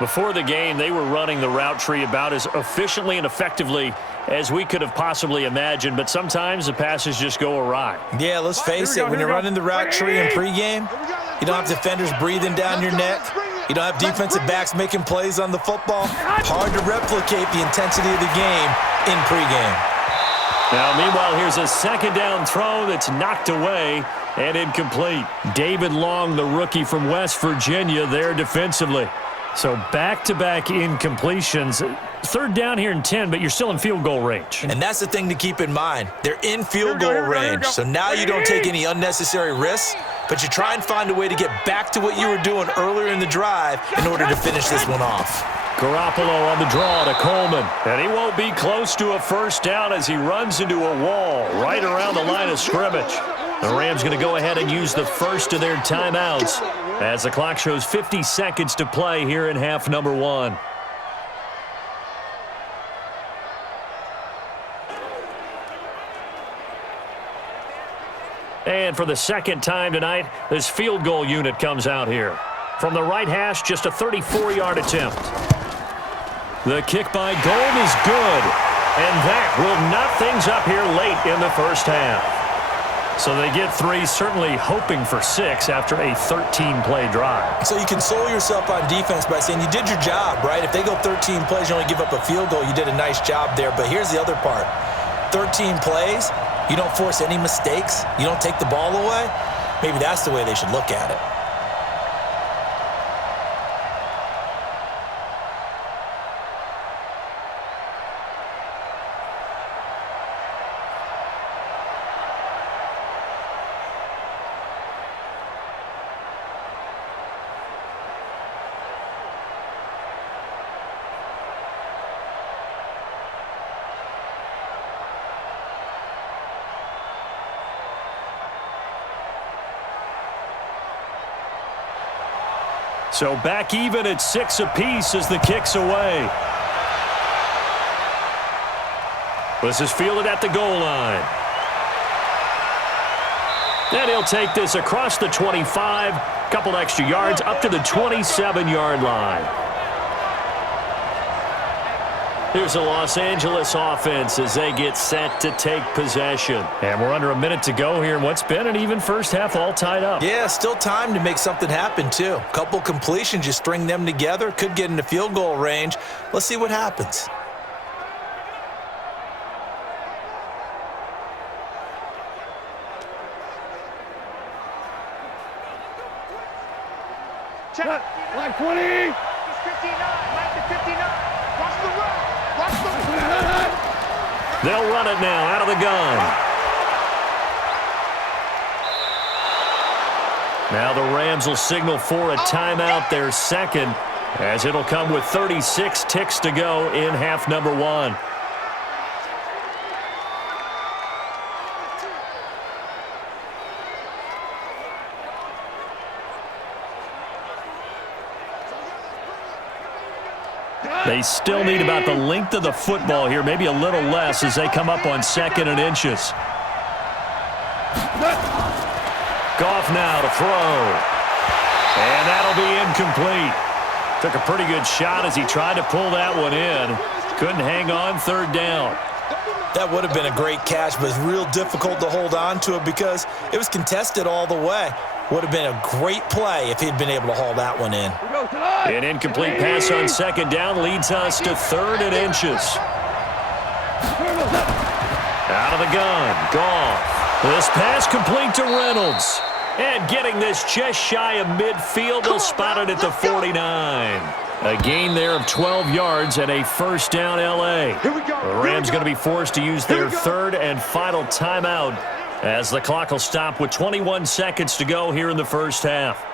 Before the game, they were running the route tree about as efficiently and effectively as we could have possibly imagined, but sometimes the passes just go awry. Yeah, let's face it, when you're running the route tree in pregame, you don't have defenders breathing down your neck. You don't have defensive backs making plays on the football. Hard to replicate the intensity of the game in pregame. Now, meanwhile, here's a 2nd down throw that's knocked away and incomplete. David Long, the rookie from West Virginia, there defensively. So back-to-back incompletions. 3rd down here and 10, but you're still in field goal range. And that's the thing to keep in mind. They're in field goal range. So now you don't take any unnecessary risks, but you try and find a way to get back to what you were doing earlier in the drive in order to finish this one off. Garoppolo on the draw to Coleman. And he won't be close to a first down as he runs into a wall right around the line of scrimmage. The Rams going to go ahead and use the first of their timeouts as the clock shows 50 seconds to play here in half number 1. And for the 2nd time tonight, this field goal unit comes out here. From the right hash, just a 34-yard attempt. The kick by Gold is good. And that will knot things up here late in the first half. So they get 3, certainly hoping for 6 after a 13-play drive. So you console yourself on defense by saying you did your job, right? If they go 13 plays, you only give up a field goal, you did a nice job there. But here's the other part. 13 plays, you don't force any mistakes, you don't take the ball away. Maybe that's the way they should look at it. So back even at 6 apiece as the kick's away. This is fielded at the goal line. And he'll take this across the 25, couple extra yards up to the 27-yard line. Here's the Los Angeles offense as they get set to take possession. And we're under a minute to go here in what's been an even first half, all tied up. Yeah, still time to make something happen, too. Couple completions, you string them together, could get into field goal range. Let's see what happens. Check. Line 20. He's 59. Line to 59. Watch the run. Watch the run. They'll run it now out of the gun. Now the Rams will signal for a timeout, their second, as it'll come with 36 ticks to go in half number one. They still need about the length of the football here, maybe a little less as they come up on 2nd and inches. Goff now to throw. And that'll be incomplete. Took a pretty good shot as he tried to pull that one in. Couldn't hang on 3rd down. That would have been a great catch, but it's real difficult to hold on to it because it was contested all the way. Would have been a great play if he'd been able to haul that one in. An incomplete pass on 2nd down leads us to 3rd and inches. Out of the gun, Goff. This pass complete to Reynolds. And getting this just shy of midfield, they'll spot it at the 49. A gain there of 12 yards and a first down L.A. The Rams going to be forced to use their 3rd and final timeout as the clock will stop with 21 seconds to go here in the first half.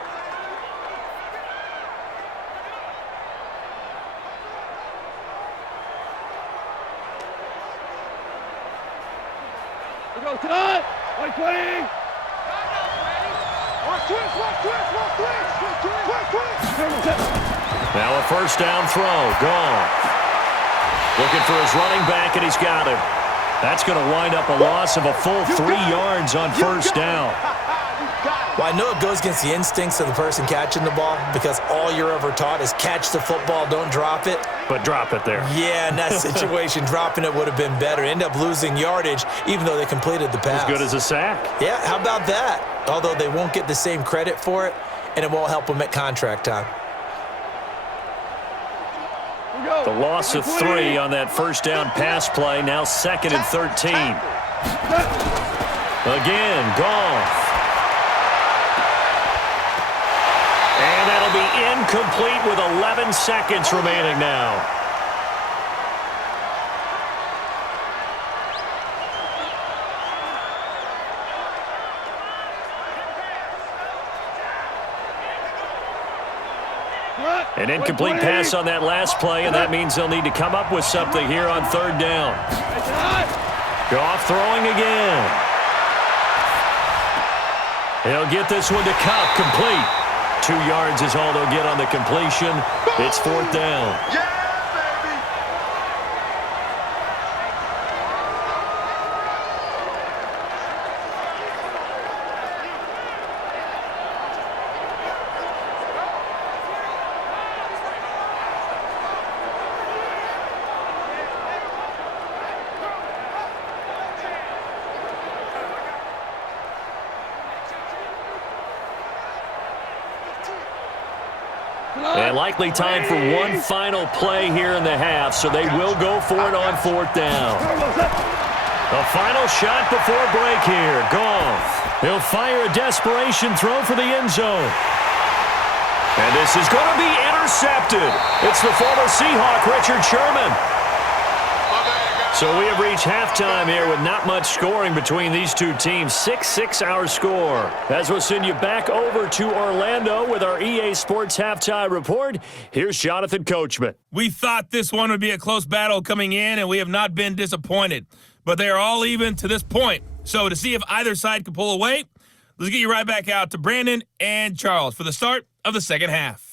Now a first down throw. Goff. Looking for his running back, and he's got him. That's going to wind up a loss of a full 3 yards on first down. Well, I know it goes against the instincts of the person catching the ball because all you're ever taught is catch the football, don't drop it. But drop it there. Yeah, in that situation, dropping it would have been better. End up losing yardage even though they completed the pass. As good as a sack. Yeah, how about that? Although they won't get the same credit for it, and it won't help them at contract time. The loss of 3 on that first down pass play, now 2nd and 13. Again, Goff. And that'll be incomplete with 11 seconds remaining now. An incomplete pass on that last play, and that means they'll need to come up with something here on 3rd down. Goff throwing again. He'll get this one to Cup, complete. 2 yards is all they'll get on the completion. It's 4th down. And likely time for one final play here in the half, so they will go for it on 4th down. A final shot before break here. Goff. He'll fire a desperation throw for the end zone. And this is going to be intercepted. It's the former Seahawk, Richard Sherman. So we have reached halftime here with not much scoring between these two teams. 6-6 our score. As we'll send you back over to Orlando with our EA Sports Halftime Report, here's Jonathan Coachman. We thought this one would be a close battle coming in, and we have not been disappointed. But they are all even to this point. So to see if either side can pull away, let's get you right back out to Brandon and Charles for the start of the second half.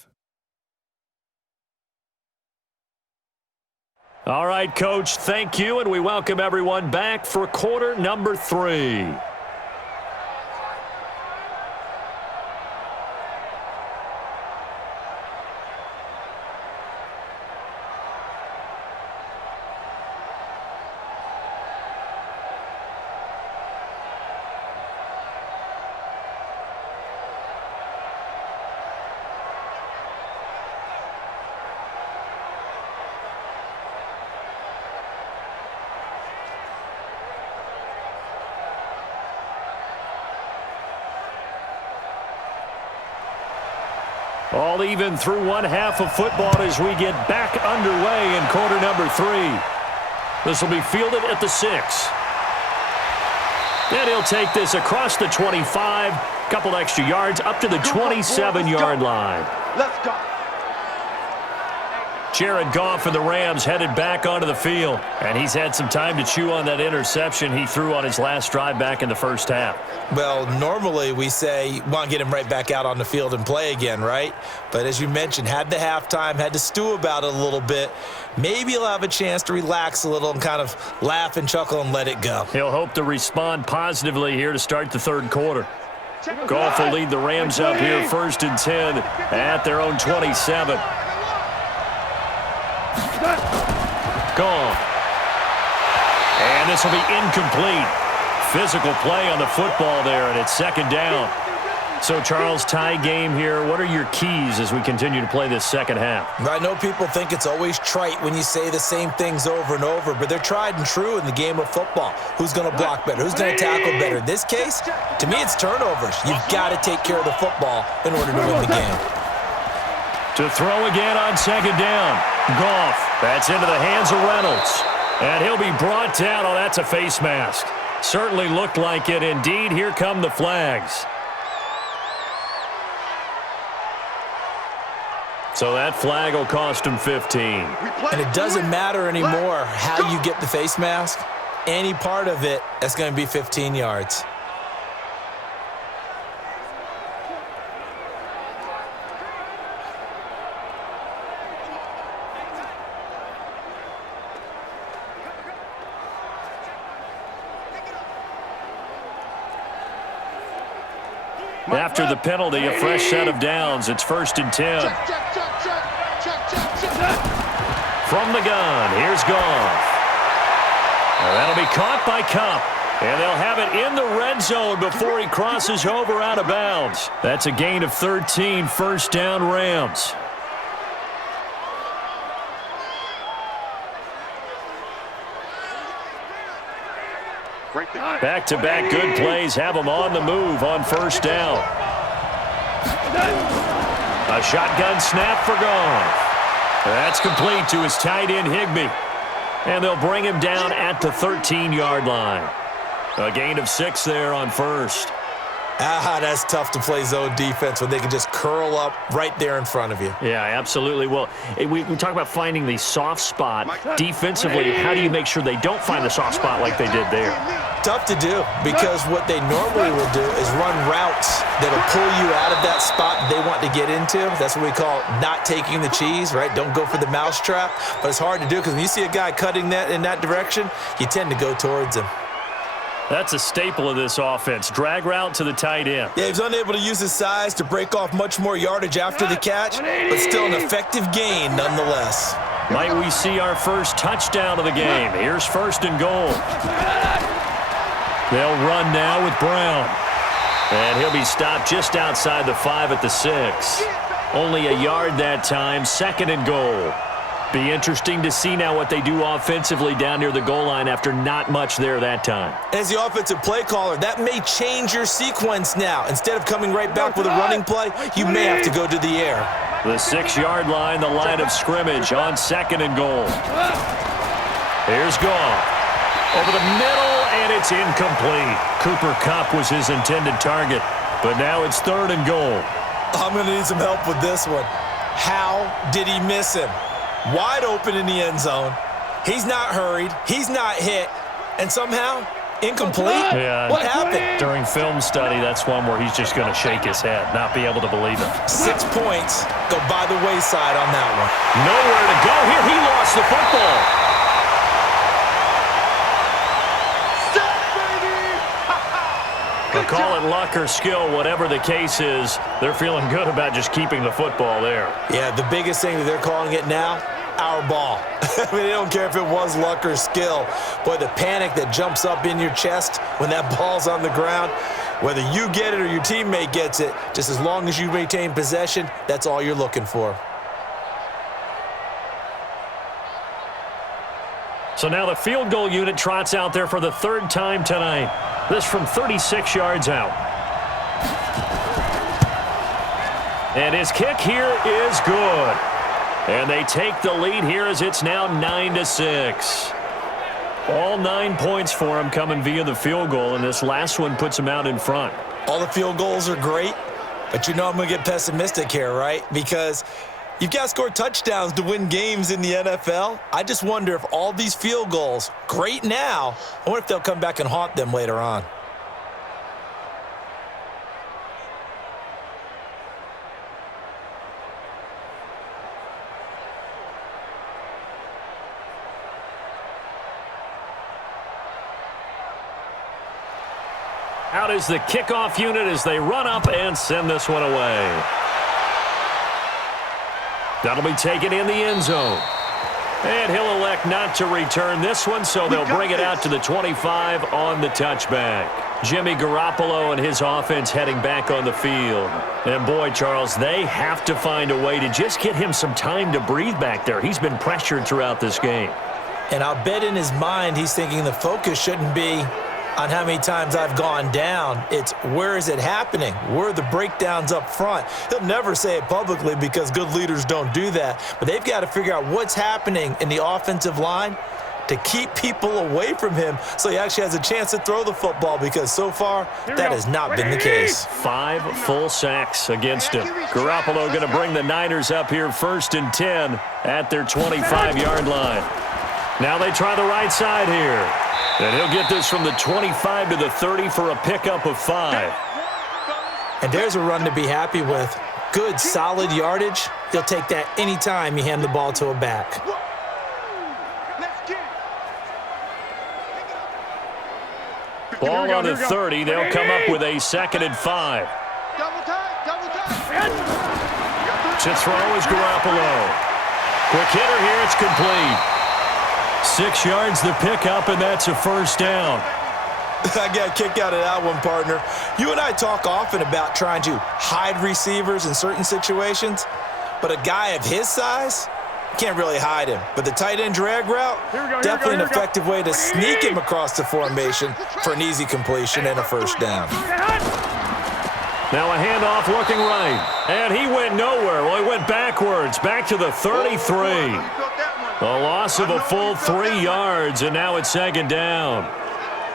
All right, Coach, thank you, and we welcome everyone back for quarter number 3. All even through one half of football as we get back underway in quarter number 3. This will be fielded at the 6. And he'll take this across the 25, couple extra yards up to the 27-yard line. Let's go. Jared Goff and the Rams headed back onto the field. And he's had some time to chew on that interception he threw on his last drive back in the first half. Well, normally we say, want to get him right back out on the field and play again, right? But as you mentioned, had the halftime, had to stew about it a little bit. Maybe he'll have a chance to relax a little and kind of laugh and chuckle and let it go. He'll hope to respond positively here to start the third quarter. Goff will lead the Rams up here 1st and 10 at their own 27. Gone. And this will be incomplete. Physical play on the football there, and it's 2nd down. So, Charles, tie game here. What are your keys as we continue to play this second half? I know people think it's always trite when you say the same things over and over, but they're tried and true in the game of football. Who's going to block better? Who's going to tackle better? In this case, to me, it's turnovers. You've got to take care of the football in order to win the game. To throw again on 2nd down. Goff. That's into the hands of Reynolds. And he'll be brought down. Oh, that's a face mask. Certainly looked like it. Indeed, here come the flags. So that flag will cost him 15. And it doesn't matter anymore how you get the face mask. Any part of it, that's going to be 15 yards. After the penalty, a fresh set of downs. It's 1st and 10. From the gun, here's Goff. And that'll be caught by Kupp. And they'll have it in the red zone before he crosses over out of bounds. That's a gain of 13, 1st down Rams. Back-to-back good plays have them on the move on 1st down. A shotgun snap for Goff. That's complete to his tight end Higbee. And they'll bring him down at the 13-yard line. A gain of 6 there on 1st. That's tough to play zone defense when they can just curl up right there in front of you. Yeah, absolutely. Well, we talk about finding the soft spot. Defensively, how do you make sure they don't find the soft spot like they did there? Tough to do, because what they normally will do is run routes that'll pull you out of that spot they want to get into. That's what we call not taking the cheese, right? Don't go for the mousetrap. But it's hard to do because when you see a guy cutting that in that direction, you tend to go towards him. That's a staple of this offense. Drag route to the tight end. Yeah, he's unable to use his size to break off much more yardage after the catch, but still an effective gain nonetheless. Might we see our first touchdown of the game? Here's 1st and goal. They'll run now with Brown. And he'll be stopped just outside the 5 at the 6. Only a yard that time, 2nd and goal. Be interesting to see now what they do offensively down near the goal line after not much there that time. As the offensive play caller, that may change your sequence now. Instead of coming right back with a running play, you may have to go to the air. The 6-yard line, the line of scrimmage on 2nd and goal. Here's Goff. Over the middle, and it's incomplete. Cooper Kupp was his intended target, but now it's 3rd and goal. I'm going to need some help with this one. How did he miss him? Wide open in the end zone. He's not hurried. He's not hit. And somehow, incomplete? Yeah. What happened? During film study, that's one where he's just going to shake his head, not be able to believe it. 6 points go by the wayside on that one. Nowhere to go here. He lost the football. Call it luck or skill, whatever the case is, they're feeling good about just keeping the football there. Yeah, the biggest thing that they're calling it now, our ball. I mean, they don't care if it was luck or skill. Boy, the panic that jumps up in your chest when that ball's on the ground, whether you get it or your teammate gets it, just as long as you maintain possession, that's all you're looking for. So now the field goal unit trots out there for the 3rd time tonight. This from 36 yards out. And his kick here is good. And they take the lead here as it's now 9-6. All 9 points for him coming via the field goal, and this last one puts him out in front. All the field goals are great, but you know I'm going to get pessimistic here, right? Because you've got to score touchdowns to win games in the NFL. I just wonder if all these field goals, great now, I wonder if they'll come back and haunt them later on. Out is the kickoff unit as they run up and send this one away. That'll be taken in the end zone. And he'll elect not to return this one, so they'll bring it out to the 25 on the touchback. Jimmy Garoppolo and his offense heading back on the field. And boy, Charles, they have to find a way to just get him some time to breathe back there. He's been pressured throughout this game. And I'll bet in his mind he's thinking the focus shouldn't be on how many times I've gone down. It's where is it happening? Where are the breakdowns up front? He'll never say it publicly because good leaders don't do that. But they've got to figure out what's happening in the offensive line to keep people away from him so he actually has a chance to throw the football, because so far that has not been the case. 5 full sacks against him. Garoppolo going to bring the Niners up here 1st and 10 at their 25-yard line. Now they try the right side here. And he'll get this from the 25 to the 30 for a pickup of 5. And there's a run to be happy with. Good, solid yardage. He'll take that anytime you hand the ball to a back. Ball on the 30. They'll come up with a 2nd and 5. To throw is Garoppolo. Quick hitter here. It's complete. 6 yards the pickup, and that's a 1st down. I got a kick out of that one, partner. You and I talk often about trying to hide receivers in certain situations, but a guy of his size, you can't really hide him. But the tight end drag route, definitely an effective way to sneak him across the formation for an easy completion and a 1st down. Now a handoff looking right, and he went nowhere. Well, he went backwards, back to the 33. A loss of a full 3 yards, and now it's 2nd down.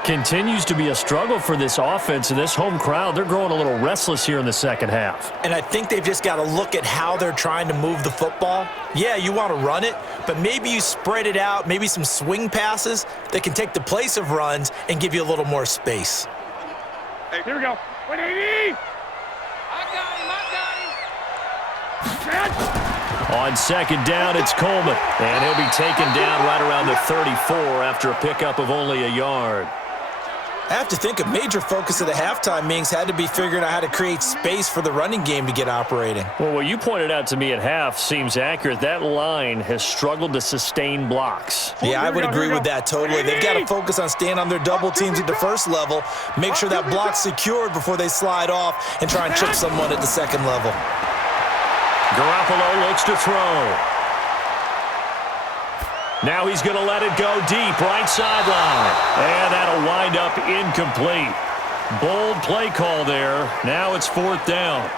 Continues to be a struggle for this offense, and this home crowd, they're growing a little restless here in the second half. And I think they've just got to look at how they're trying to move the football. Yeah, you want to run it, but maybe you spread it out, maybe some swing passes that can take the place of runs and give you a little more space. Hey, here we go. 180! I got him! On 2nd down, it's Coleman, and he'll be taken down right around the 34 after a pickup of only a yard. I have to think a major focus of the halftime meetings had to be figuring out how to create space for the running game to get operating. Well, what you pointed out to me at half seems accurate. That line has struggled to sustain blocks. Yeah, I would agree with that totally. They've got to focus on staying on their double teams at the first level, make sure that block's secured before they slide off and try and chip someone at the second level. Garoppolo looks to throw. Now he's going to let it go deep, right sideline. And that'll wind up incomplete. Bold play call there. Now it's 4th down.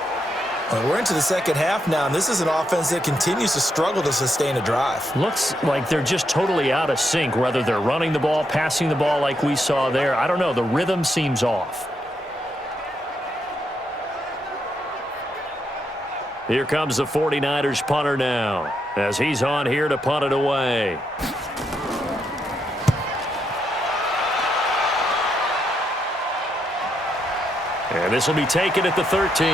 Well, we're into the second half now, and this is an offense that continues to struggle to sustain a drive. Looks like they're just totally out of sync, whether they're running the ball, passing the ball like we saw there. I don't know. The rhythm seems off. Here comes the 49ers punter now, as he's on here to punt it away. And this will be taken at the 13.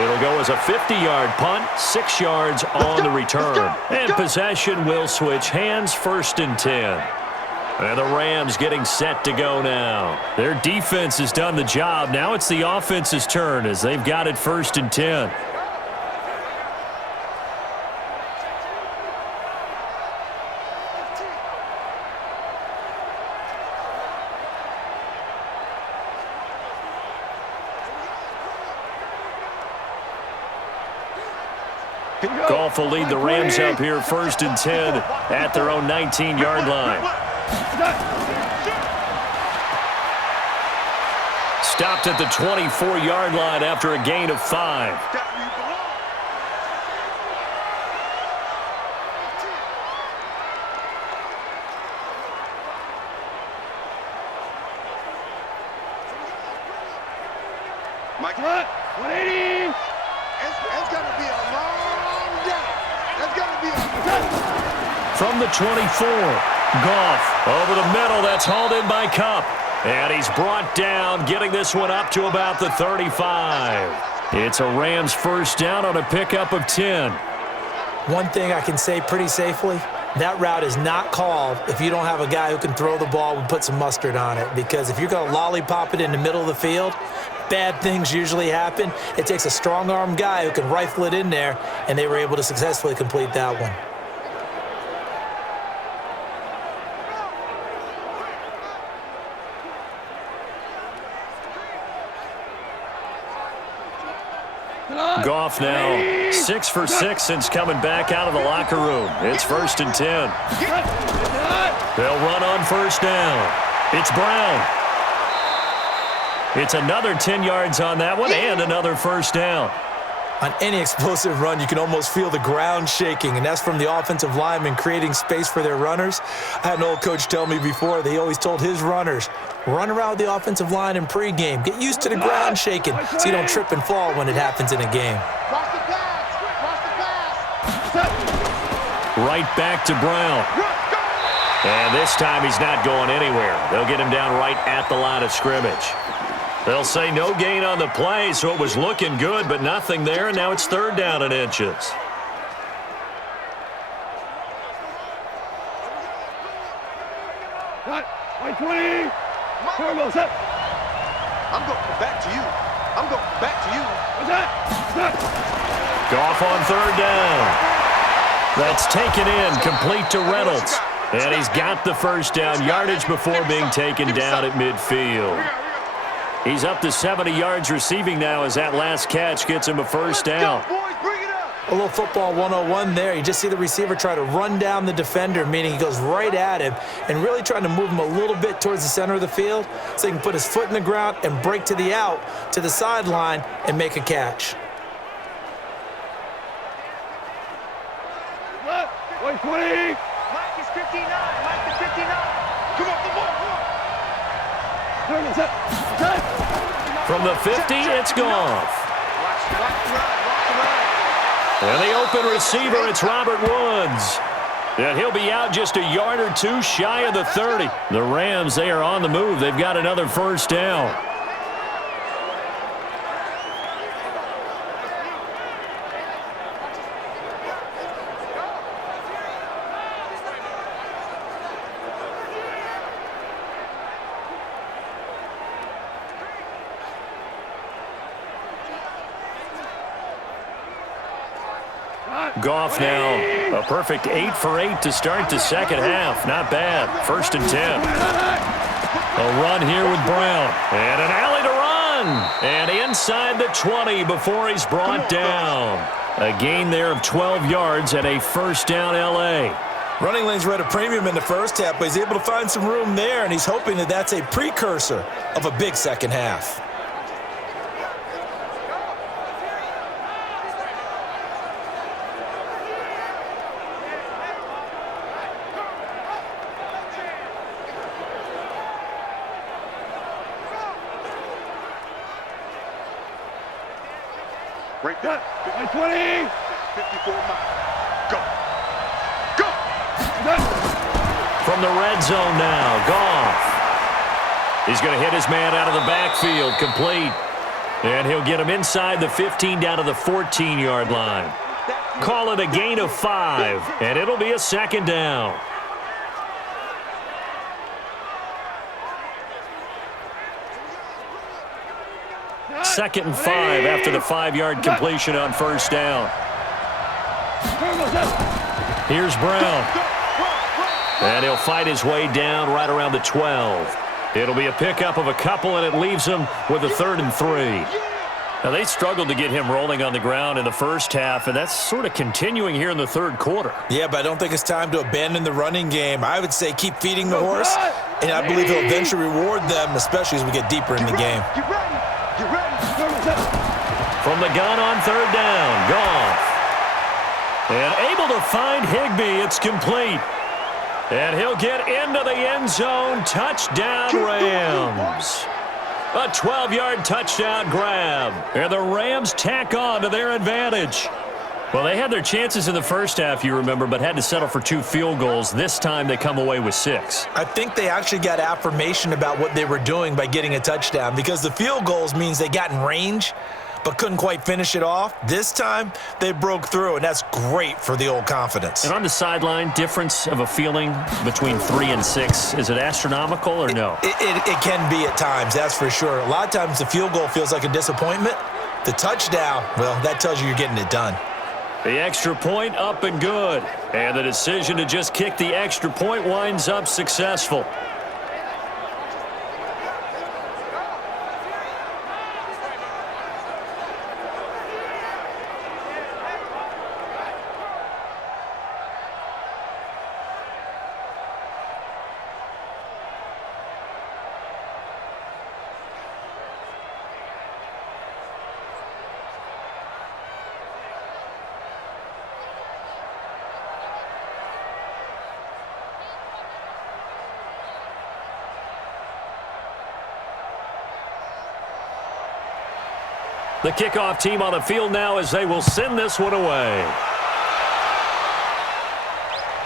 It'll go as a 50-yard punt, 6 yards on the return. And possession will switch hands, 1st and 10. And the Rams getting set to go now. Their defense has done the job. Now it's the offense's turn as they've got it 1st and 10. Goff will lead the Rams up here 1st and 10 at their own 19-yard line. Stopped at the 24-yard line after a gain of 5. Mike, 180. It's going to be a long day. It's going to be a... From the 24, Goff over the middle. That's hauled in by Cup. And he's brought down, getting this one up to about the 35. It's a Rams first down on a pickup of 10. One thing I can say pretty safely, that route is not called if you don't have a guy who can throw the ball and put some mustard on it. Because if you're going to lollipop it in the middle of the field, bad things usually happen. It takes a strong-arm guy who can rifle it in there, and they were able to successfully complete that one. Goff now 6 for 6 since coming back out of the locker room. It's 1st and 10. They'll run on first down. It's Brown. It's another 10 yards on that one and another first down. On any explosive run, you can almost feel the ground shaking, and that's from the offensive linemen creating space for their runners. I had an old coach tell me before, they always told his runners, run around the offensive line in pregame. Get used to the ground shaking so you don't trip and fall when it happens in a game. Watch the pass. Watch the pass. Right back to Brown. And this time he's not going anywhere. They'll get him down right at the line of scrimmage. They'll say no gain on the play, so it was looking good, but nothing there, and now it's 3rd down and inches. Cut. 20. Turbo set. I'm going back to you. I'm going back to you. What's that? Goff on 3rd down. That's taken in, complete to Reynolds. And he's got the first down yardage before being taken down at midfield. He's up to 70 yards receiving now as that last catch gets him a first down. A little football 101 there. You just see the receiver try to run down the defender, meaning he goes right at him and really trying to move him a little bit towards the center of the field so he can put his foot in the ground and break to the out, to the sideline, and make a catch. What? 20. Mike is 59. Mike is 59. Come on, come on. From the 50, it's Goff. And the open receiver, it's Robert Woods. And he'll be out just a yard or two shy of the 30. The Rams, they are on the move. They've got another first down. Goff now a perfect 8 for 8 to start the second half. Not bad. 1st and 10. A run here with Brown. And an alley to run. And inside the 20 before he's brought down. A gain there of 12 yards and a first down L.A. Running lanes were at a premium in the first half, but he's able to find some room there, and he's hoping that that's a precursor of a big second half. Break that. 20. 54 miles. Go. Go. From the red zone now, Goff. He's going to hit his man out of the backfield, complete. And he'll get him inside the 15 down to the 14-yard line. Call it a gain of 5, and it'll be a second down. Second and 5 after the 5-yard completion on first down. Here's Brown. And he'll fight his way down right around the 12. It'll be a pickup of a couple, and it leaves him with a 3rd and 3. Now, they struggled to get him rolling on the ground in the first half, and that's sort of continuing here in the third quarter. Yeah, but I don't think it's time to abandon the running game. I would say keep feeding the horse, and I believe he'll eventually reward them, especially as we get deeper in the game. From the gun on third down, Goff. And able to find Higbee. It's complete. And he'll get into the end zone. Touchdown, Rams. A 12-yard touchdown grab. And the Rams tack on to their advantage. Well, they had their chances in the first half, you remember, but had to settle for 2 field goals. This time they come away with 6. I think they actually got affirmation about what they were doing by getting a touchdown, because the field goals means they got in range but couldn't quite finish it off. This time they broke through, and that's great for the old confidence. And on the sideline, difference of a feeling between 3 and 6, is it astronomical or no? It can be at times, that's for sure. A lot of times the field goal feels like a disappointment. The touchdown, well, that tells you you're getting it done. The extra point up and good. And the decision to just kick the extra point winds up successful. The kickoff team on the field now as they will send this one away.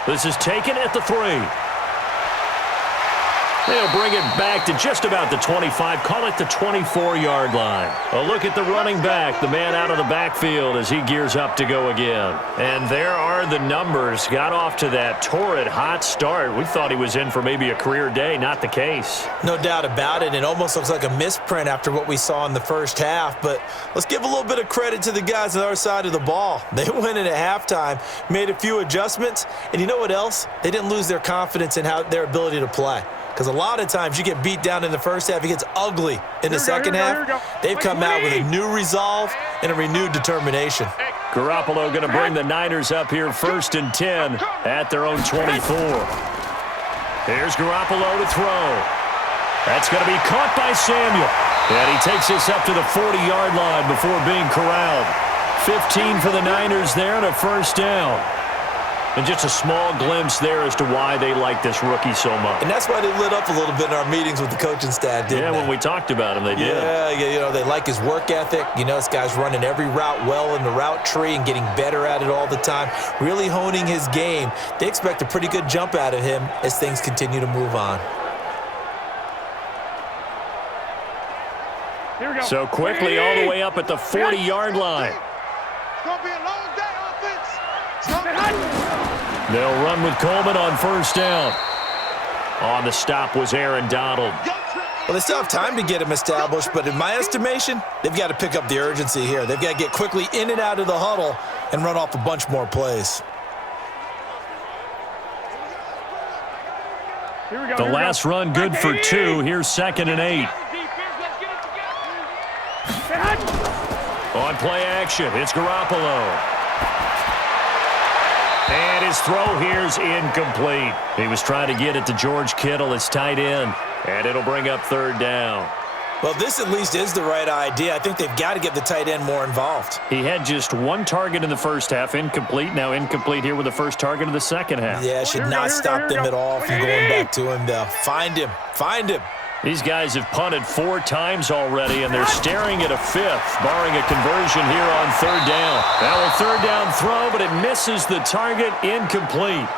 This is taken at the 3. They'll bring it back to just about the 25, call it the 24-yard line. A look at the running back, the man out of the backfield as he gears up to go again. And there are the numbers. Got off to that torrid hot start. We thought he was in for maybe a career day. Not the case. No doubt about it. It almost looks like a misprint after what we saw in the first half. But let's give a little bit of credit to the guys on our side of the ball. They went in at halftime, made a few adjustments, and you know what else? They didn't lose their confidence in their ability to play. Because a lot of times you get beat down in the first half, it gets ugly in the second half. They've come out with a new resolve and a renewed determination. Garoppolo going to bring the Niners up here 1st and 10 at their own 24. Here's Garoppolo to throw. That's going to be caught by Samuel. And he takes this up to the 40-yard line before being corralled. 15 for the Niners there and a first down. And just a small glimpse there as to why they like this rookie so much. And that's why they lit up a little bit in our meetings with the coaching staff, didn't they? Yeah, when we talked about him, they did. Yeah, you know, they like his work ethic. You know, this guy's running every route well in the route tree and getting better at it all the time, really honing his game. They expect a pretty good jump out of him as things continue to move on. Here we go. So quickly all the way up at the 40-yard line. It's going to be a long day, offense. It's going to be hot. They'll run with Coleman on first down. On the stop was Aaron Donald. Well, they still have time to get him established, but in my estimation, they've got to pick up the urgency here. They've got to get quickly in and out of the huddle and run off a bunch more plays. Here we go. The last run good for 2. Here's 2nd and 8. On play action, it's Garoppolo. And his throw here's incomplete. He was trying to get it to George Kittle, his tight end. And it'll bring up 3rd down. Well, this at least is the right idea. I think they've got to get the tight end more involved. He had just 1 target in the first half, incomplete. Now incomplete here with the first target of the second half. Yeah, should not stop them at all from going back to him, though. Find him. Find him. These guys have punted 4 times already, and they're staring at a 5th, barring a conversion here on 3rd down. Now a 3rd down throw, but it misses the target, incomplete.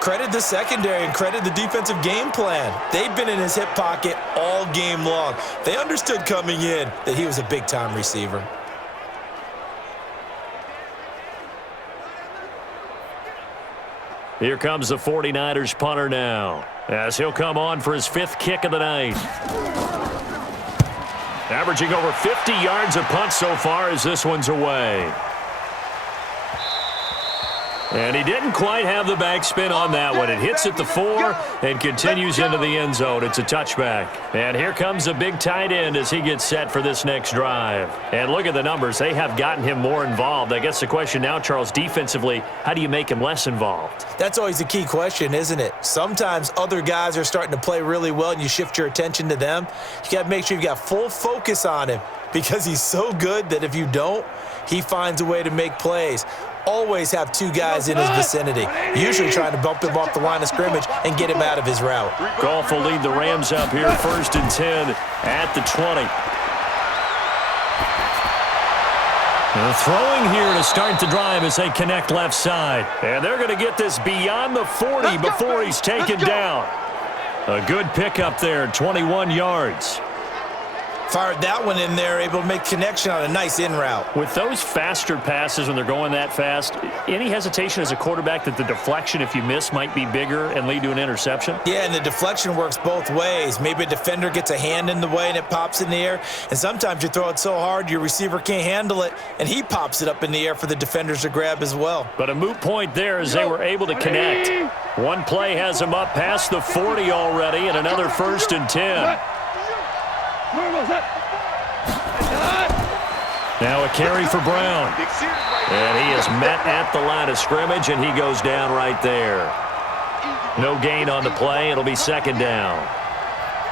Credit the secondary and credit the defensive game plan. They've been in his hip pocket all game long. They understood coming in that he was a big-time receiver. Here comes the 49ers punter now, as he'll come on for his 5th kick of the night. Averaging over 50 yards a punt so far as this one's away. And he didn't quite have the backspin on that one. It hits at the 4 and continues into the end zone. It's a touchback. And here comes the big tight end as he gets set for this next drive. And look at the numbers. They have gotten him more involved. I guess the question now, Charles, defensively, how do you make him less involved? That's always the key question, isn't it? Sometimes other guys are starting to play really well and you shift your attention to them. You got to make sure you've got full focus on him because he's so good that if you don't, he finds a way to make plays. Always have two guys in his vicinity, usually trying to bump him off the line of scrimmage and get him out of his route. Goff will lead the Rams up here, 1st and 10 at the 20. Throwing here to start the drive as they connect left side. And they're going to get this beyond the 40 before he's taken down. A good pickup there, 21 yards. Fired that one in there, able to make connection on a nice in route. With those faster passes when they're going that fast, any hesitation as a quarterback that the deflection, if you miss, might be bigger and lead to an interception? Yeah, and the deflection works both ways. Maybe a defender gets a hand in the way and it pops in the air, and sometimes you throw it so hard your receiver can't handle it, and he pops it up in the air for the defenders to grab as well. But a moot point there as they were able to connect. One play has them up past the 40 already, and another 1st and 10. Now a carry for Brown. And he is met at the line of scrimmage, and he goes down right there. No gain on the play. It'll be 2nd down.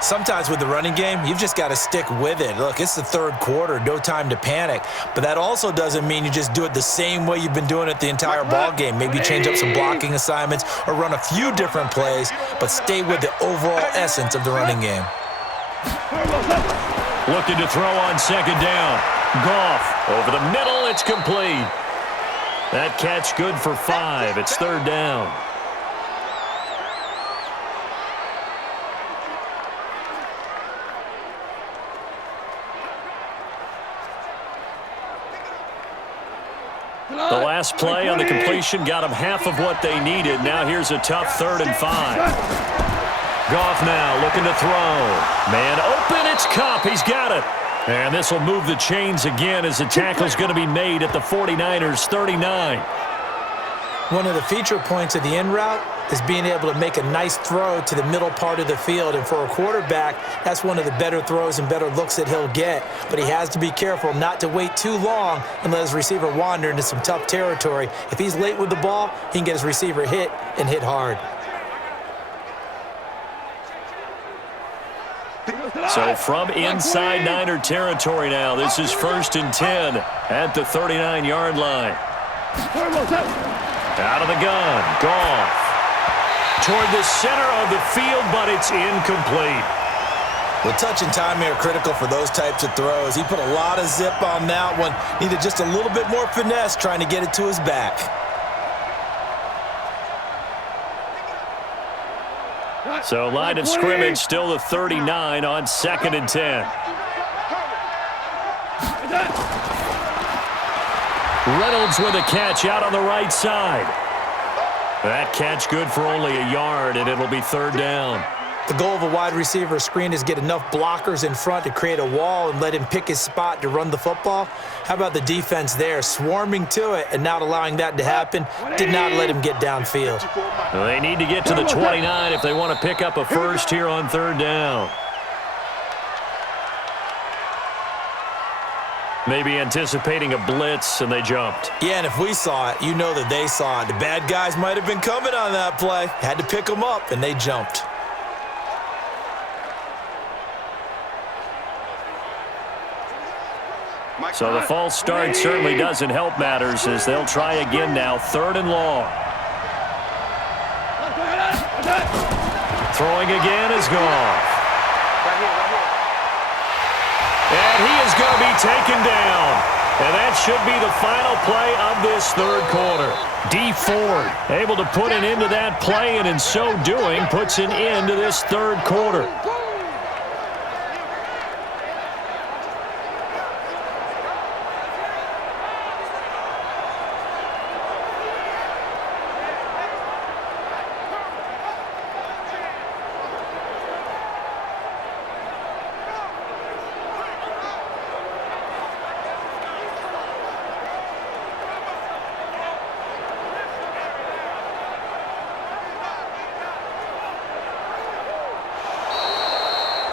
Sometimes with the running game, you've just got to stick with it. Look, it's the 3rd quarter, no time to panic. But that also doesn't mean you just do it the same way you've been doing it the entire ball game. Maybe change up some blocking assignments or run a few different plays, but stay with the overall essence of the running game. Looking to throw on 2nd down. Goff over the middle. It's complete. That catch good for 5. It's 3rd down. The last play on the completion got them half of what they needed. Now here's a tough 3rd and 5. Goff now looking to throw. Man open, it's Kupp. He's got it. And this will move the chains again as the tackle's going to be made at the 49ers' 39. One of the feature points of the in route is being able to make a nice throw to the middle part of the field. And for a quarterback, that's one of the better throws and better looks that he'll get. But he has to be careful not to wait too long and let his receiver wander into some tough territory. If he's late with the ball, he can get his receiver hit and hit hard. So from inside Niner territory now, this is 1st and 10 at the 39-yard line. Out of the gun, Goff. Toward the center of the field, but it's incomplete. Well, touch and timing are critical for those types of throws. He put a lot of zip on that one. Needed just a little bit more finesse trying to get it to his back. So line of scrimmage still the 39 on 2nd and 10. Reynolds with a catch out on the right side. That catch good for only a yard, and it'll be 3rd down. The goal of a wide receiver screen is get enough blockers in front to create a wall and let him pick his spot to run the football. How about the defense there, swarming to it and not allowing that to happen? Did not let him get downfield. Well, they need to get to the 29 if they want to pick up a first here on 3rd down. Maybe anticipating a blitz, and they jumped. Yeah, and if we saw it, you know that they saw it. The bad guys might have been coming on that play. Had to pick them up, and they jumped. So the false start certainly doesn't help matters as they'll try again now, 3rd and long. Throwing again is Goff. And he is going to be taken down. And that should be the final play of this 3rd quarter. D Ford able to put an end to that play, and in so doing puts an end to this 3rd quarter.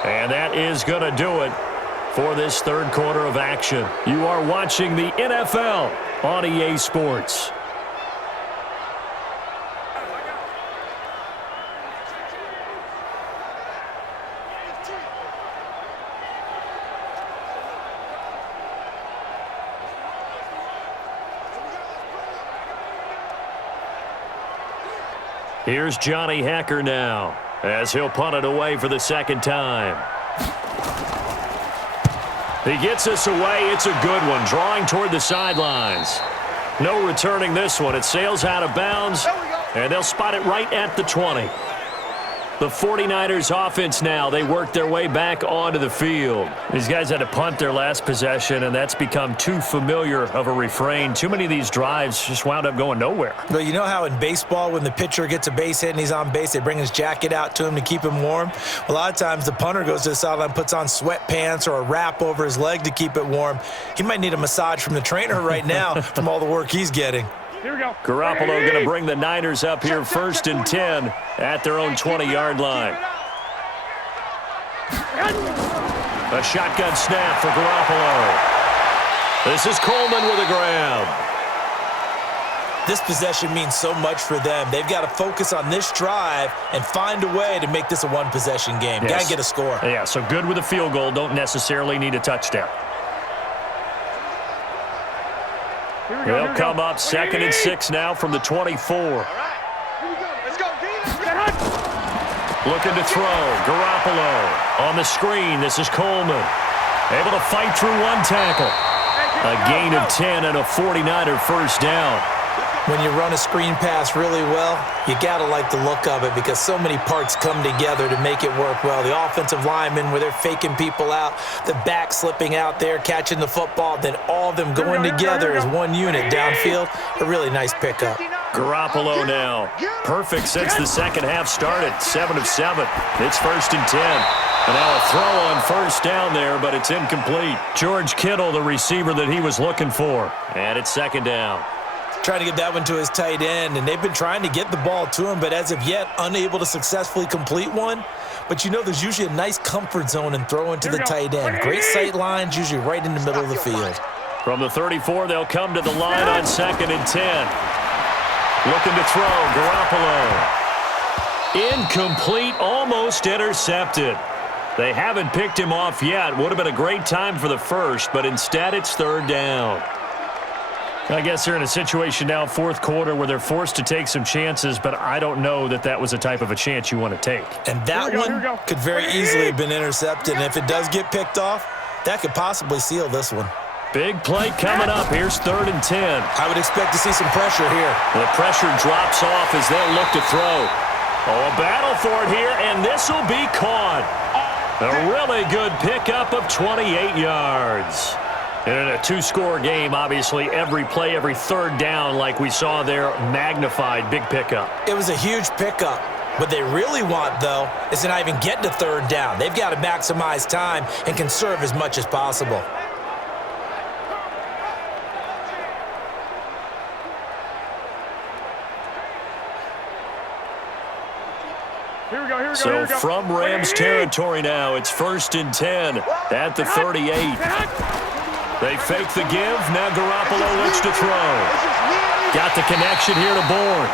And that is going to do it for this 3rd quarter of action. You are watching the NFL on EA Sports. Here's Johnny Hacker now as he'll punt it away for the second time. He gets us away. It's a good one, drawing toward the sidelines. No returning this one. It sails out of bounds, and they'll spot it right at the 20. The 49ers offense now, they work their way back onto the field. These guys had to punt their last possession, and that's become too familiar of a refrain. Too many of these drives just wound up going nowhere. Well, you know how in baseball when the pitcher gets a base hit and he's on base, they bring his jacket out to him to keep him warm? A lot of times the punter goes to the sideline, puts on sweatpants or a wrap over his leg to keep it warm. He might need a massage from the trainer right now from all the work he's getting. Here we go. Garoppolo going to bring the Niners up here 1st and 10 at their own 20-yard line. A shotgun snap for Garoppolo. This is Coleman with a grab. This possession means so much for them. They've got to focus on this drive and find a way to make this a one-possession game. Yes. Got to get a score. Yeah, so good with a field goal. Don't necessarily need a touchdown. They'll come up 2nd and 6 now from the 24. All right. Here we go. Let's go. Looking to throw. Garoppolo on the screen. This is Coleman. Able to fight through one tackle. A gain of 10 and a 49er first down. When you run a screen pass really well, you got to like the look of it because so many parts come together to make it work well. The offensive linemen where they're faking people out, the back slipping out there, catching the football, then all of them going together as one unit downfield. A really nice pickup. Garoppolo now. Perfect since the second half started. 7 of 7. It's 1st and 10. And now a throw on first down there, but it's incomplete. George Kittle, the receiver that he was looking for. And it's 2nd down. Trying to get that one to his tight end, and they've been trying to get the ball to him, but as of yet, unable to successfully complete one. But you know there's usually a nice comfort zone in throwing to the tight end. Great sight lines, usually right in the middle of the field. From the 34, they'll come to the line on 2nd and 10. Looking to throw, Garoppolo. Incomplete, almost intercepted. They haven't picked him off yet. Would have been a great time for the first, but instead it's 3rd down. I guess they're in a situation now, 4th quarter, where they're forced to take some chances, but I don't know that that was a type of a chance you want to take. And that one could very easily have been intercepted, and if it does get picked off, that could possibly seal this one. Big play coming up. Here's 3rd and 10. I would expect to see some pressure here. The pressure drops off as they'll look to throw. Oh, a battle for it here, and this will be caught. A really good pickup of 28 yards. And in a 2-score game, obviously, every play, every 3rd down, like we saw there, magnified, big pickup. It was a huge pickup. What they really want, though, is to not even get to 3rd down. They've got to maximize time and conserve as much as possible. Here we go. So from Rams territory now, it's 1st and 10 at the 38. They fake the give. Now Garoppolo looks to throw. Got the connection here to Bourne.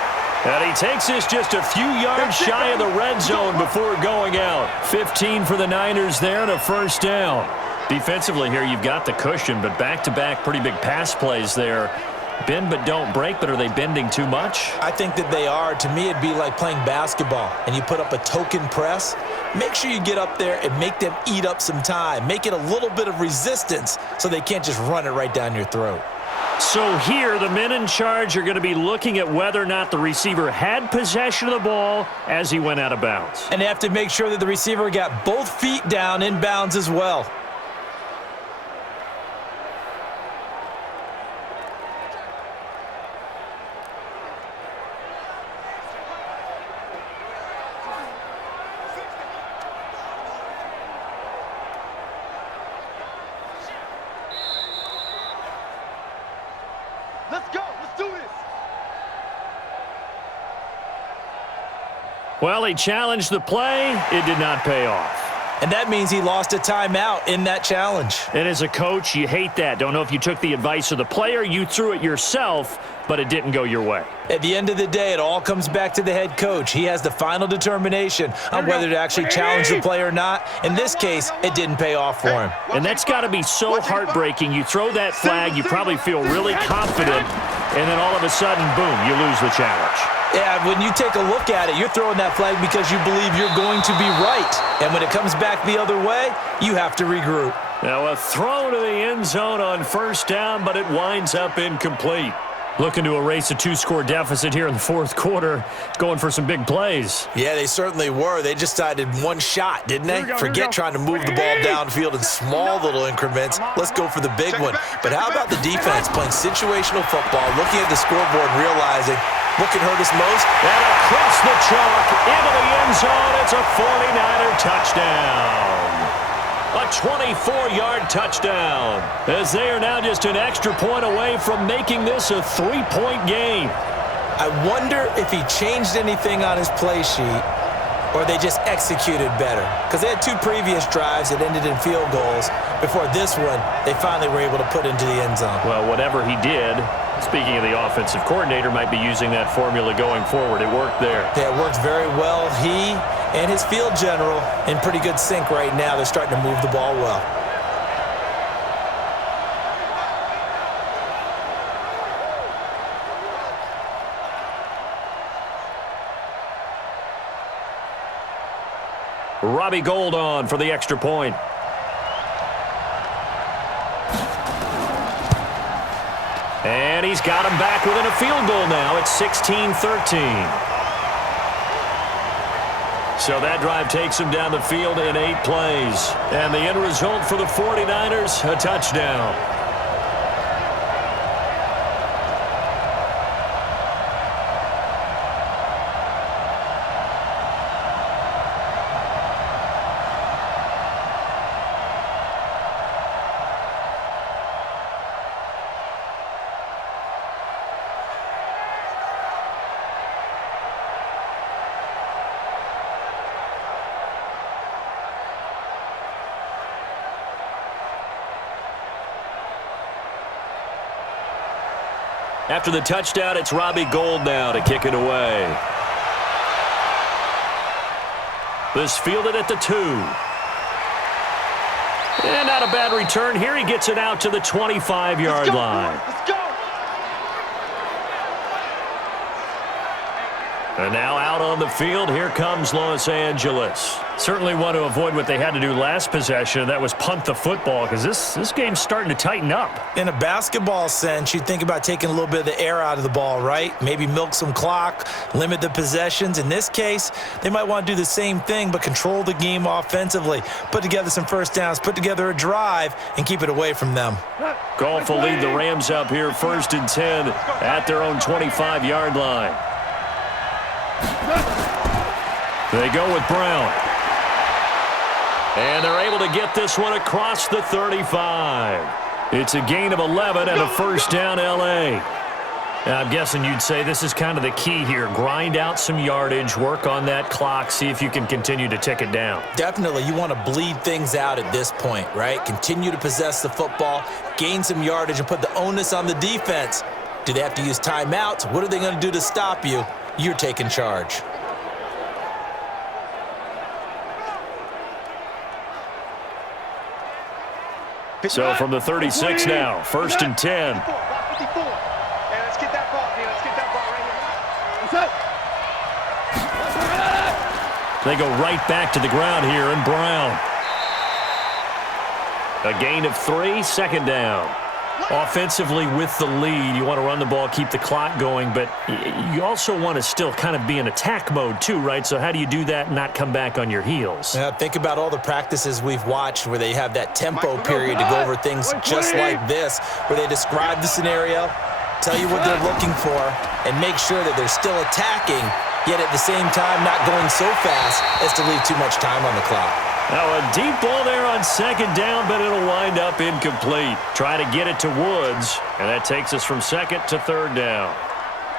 And he takes this just a few yards shy of the red zone before going out. 15 for the Niners there and a first down. Defensively here, you've got the cushion, but back-to-back pretty big pass plays there. Bend but don't break, but are they bending too much? I think that they are. To me, it'd be like playing basketball, and you put up a token press. Make sure you get up there and make them eat up some time. Make it a little bit of resistance so they can't just run it right down your throat. So here, the men in charge are going to be looking at whether or not the receiver had possession of the ball as he went out of bounds. And they have to make sure that the receiver got both feet down in bounds as well. Let's go. Let's do this. Well, he challenged the play. It did not pay off. And that means he lost a timeout in that challenge. And as a coach, you hate that. Don't know if you took the advice of the player, you threw it yourself, but it didn't go your way. At the end of the day, it all comes back to the head coach. He has the final determination on whether to actually challenge the play or not. In this case, it didn't pay off for him. And that's got to be so heartbreaking. You throw that flag, you probably feel really confident, and then all of a sudden, boom, you lose the challenge. Yeah, when you take a look at it, you're throwing that flag because you believe you're going to be right. And when it comes back the other way, you have to regroup. Now a throw to the end zone on first down, but it winds up incomplete. Looking to erase a 2-score deficit here in the fourth quarter, going for some big plays. Yeah, they certainly were. They just decided one shot, didn't they? Forget trying to move the ball downfield in small little increments. Let's go for the big one. But how about the defense playing situational football, looking at the scoreboard and realizing what can hurt us most? And across the chalk into the end zone, it's a 49er touchdown. A 24-yard touchdown, as they are now just an extra point away from making this a 3-point game. I wonder if he changed anything on his play sheet or they just executed better. Because they had 2 previous drives that ended in field goals. Before this one, they finally were able to put into the end zone. Well, whatever he did, speaking of the offensive coordinator, might be using that formula going forward. It worked there. Yeah, it worked very well. He and his field general in pretty good sync right now. They're starting to move the ball well. Robbie Gould on for the extra point. And he's got him back within a field goal now. It's 16-13. So that drive takes him down the field in 8 plays. And the end result for the 49ers, a touchdown. After the touchdown, it's Robbie Gould now to kick it away. This fielded at the 2. And not a bad return here. He gets it out to the 25-yard line. Let's go. And now out on the field, here comes Los Angeles. Certainly want to avoid what they had to do last possession. That was punt the football, because this game's starting to tighten up. In a basketball sense, you think about taking a little bit of the air out of the ball, right? Maybe milk some clock, limit the possessions. In this case, they might want to do the same thing, but control the game offensively. Put together some first downs, put together a drive, and keep it away from them. Goff will lead the Rams up here 1st and 10 at their own 25-yard line. They go with Brown. And they're able to get this one across the 35. It's a gain of 11 and a first down, L.A. Now, I'm guessing you'd say this is kind of the key here. Grind out some yardage, work on that clock, see if you can continue to tick it down. Definitely, you want to bleed things out at this point, right? Continue to possess the football, gain some yardage, and put the onus on the defense. Do they have to use timeouts? What are they going to do to stop you? You're taking charge. So from the 36 now, 1st and 10. 54. Hey, let's get that ball, dude. Let's get that ball right here. They go right back to the ground here, and Brown. A gain of 3, 2nd down. Offensively with the lead, you want to run the ball, keep the clock going, but you also want to still kind of be in attack mode too, right? So how do you do that and not come back on your heels? Yeah, think about all the practices we've watched where they have that tempo period to go over things just like this, where they describe the scenario, tell you what they're looking for, and make sure that they're still attacking, yet at the same time not going so fast as to leave too much time on the clock. Now a deep ball there on 2nd down, but it'll wind up incomplete. Try to get it to Woods, and that takes us from 2nd to 3rd down.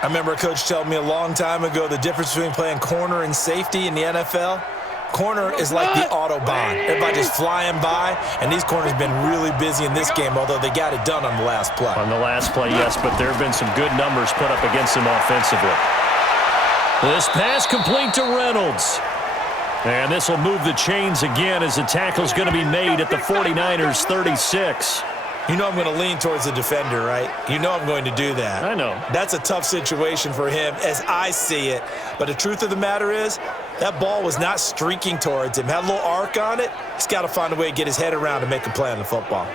I remember a coach telling me a long time ago the difference between playing corner and safety in the NFL. Corner is like the Autobahn. Everybody just flying by, and these corners have been really busy in this game, although they got it done on the last play. On the last play, yes, but there have been some good numbers put up against them offensively. This pass complete to Reynolds. And this will move the chains again as the tackle's going to be made at the 49ers' 36. You know I'm going to lean towards the defender, right? You know I'm going to do that. I know. That's a tough situation for him as I see it. But the truth of the matter is, that ball was not streaking towards him. Had a little arc on it. He's got to find a way to get his head around and make a play on the football.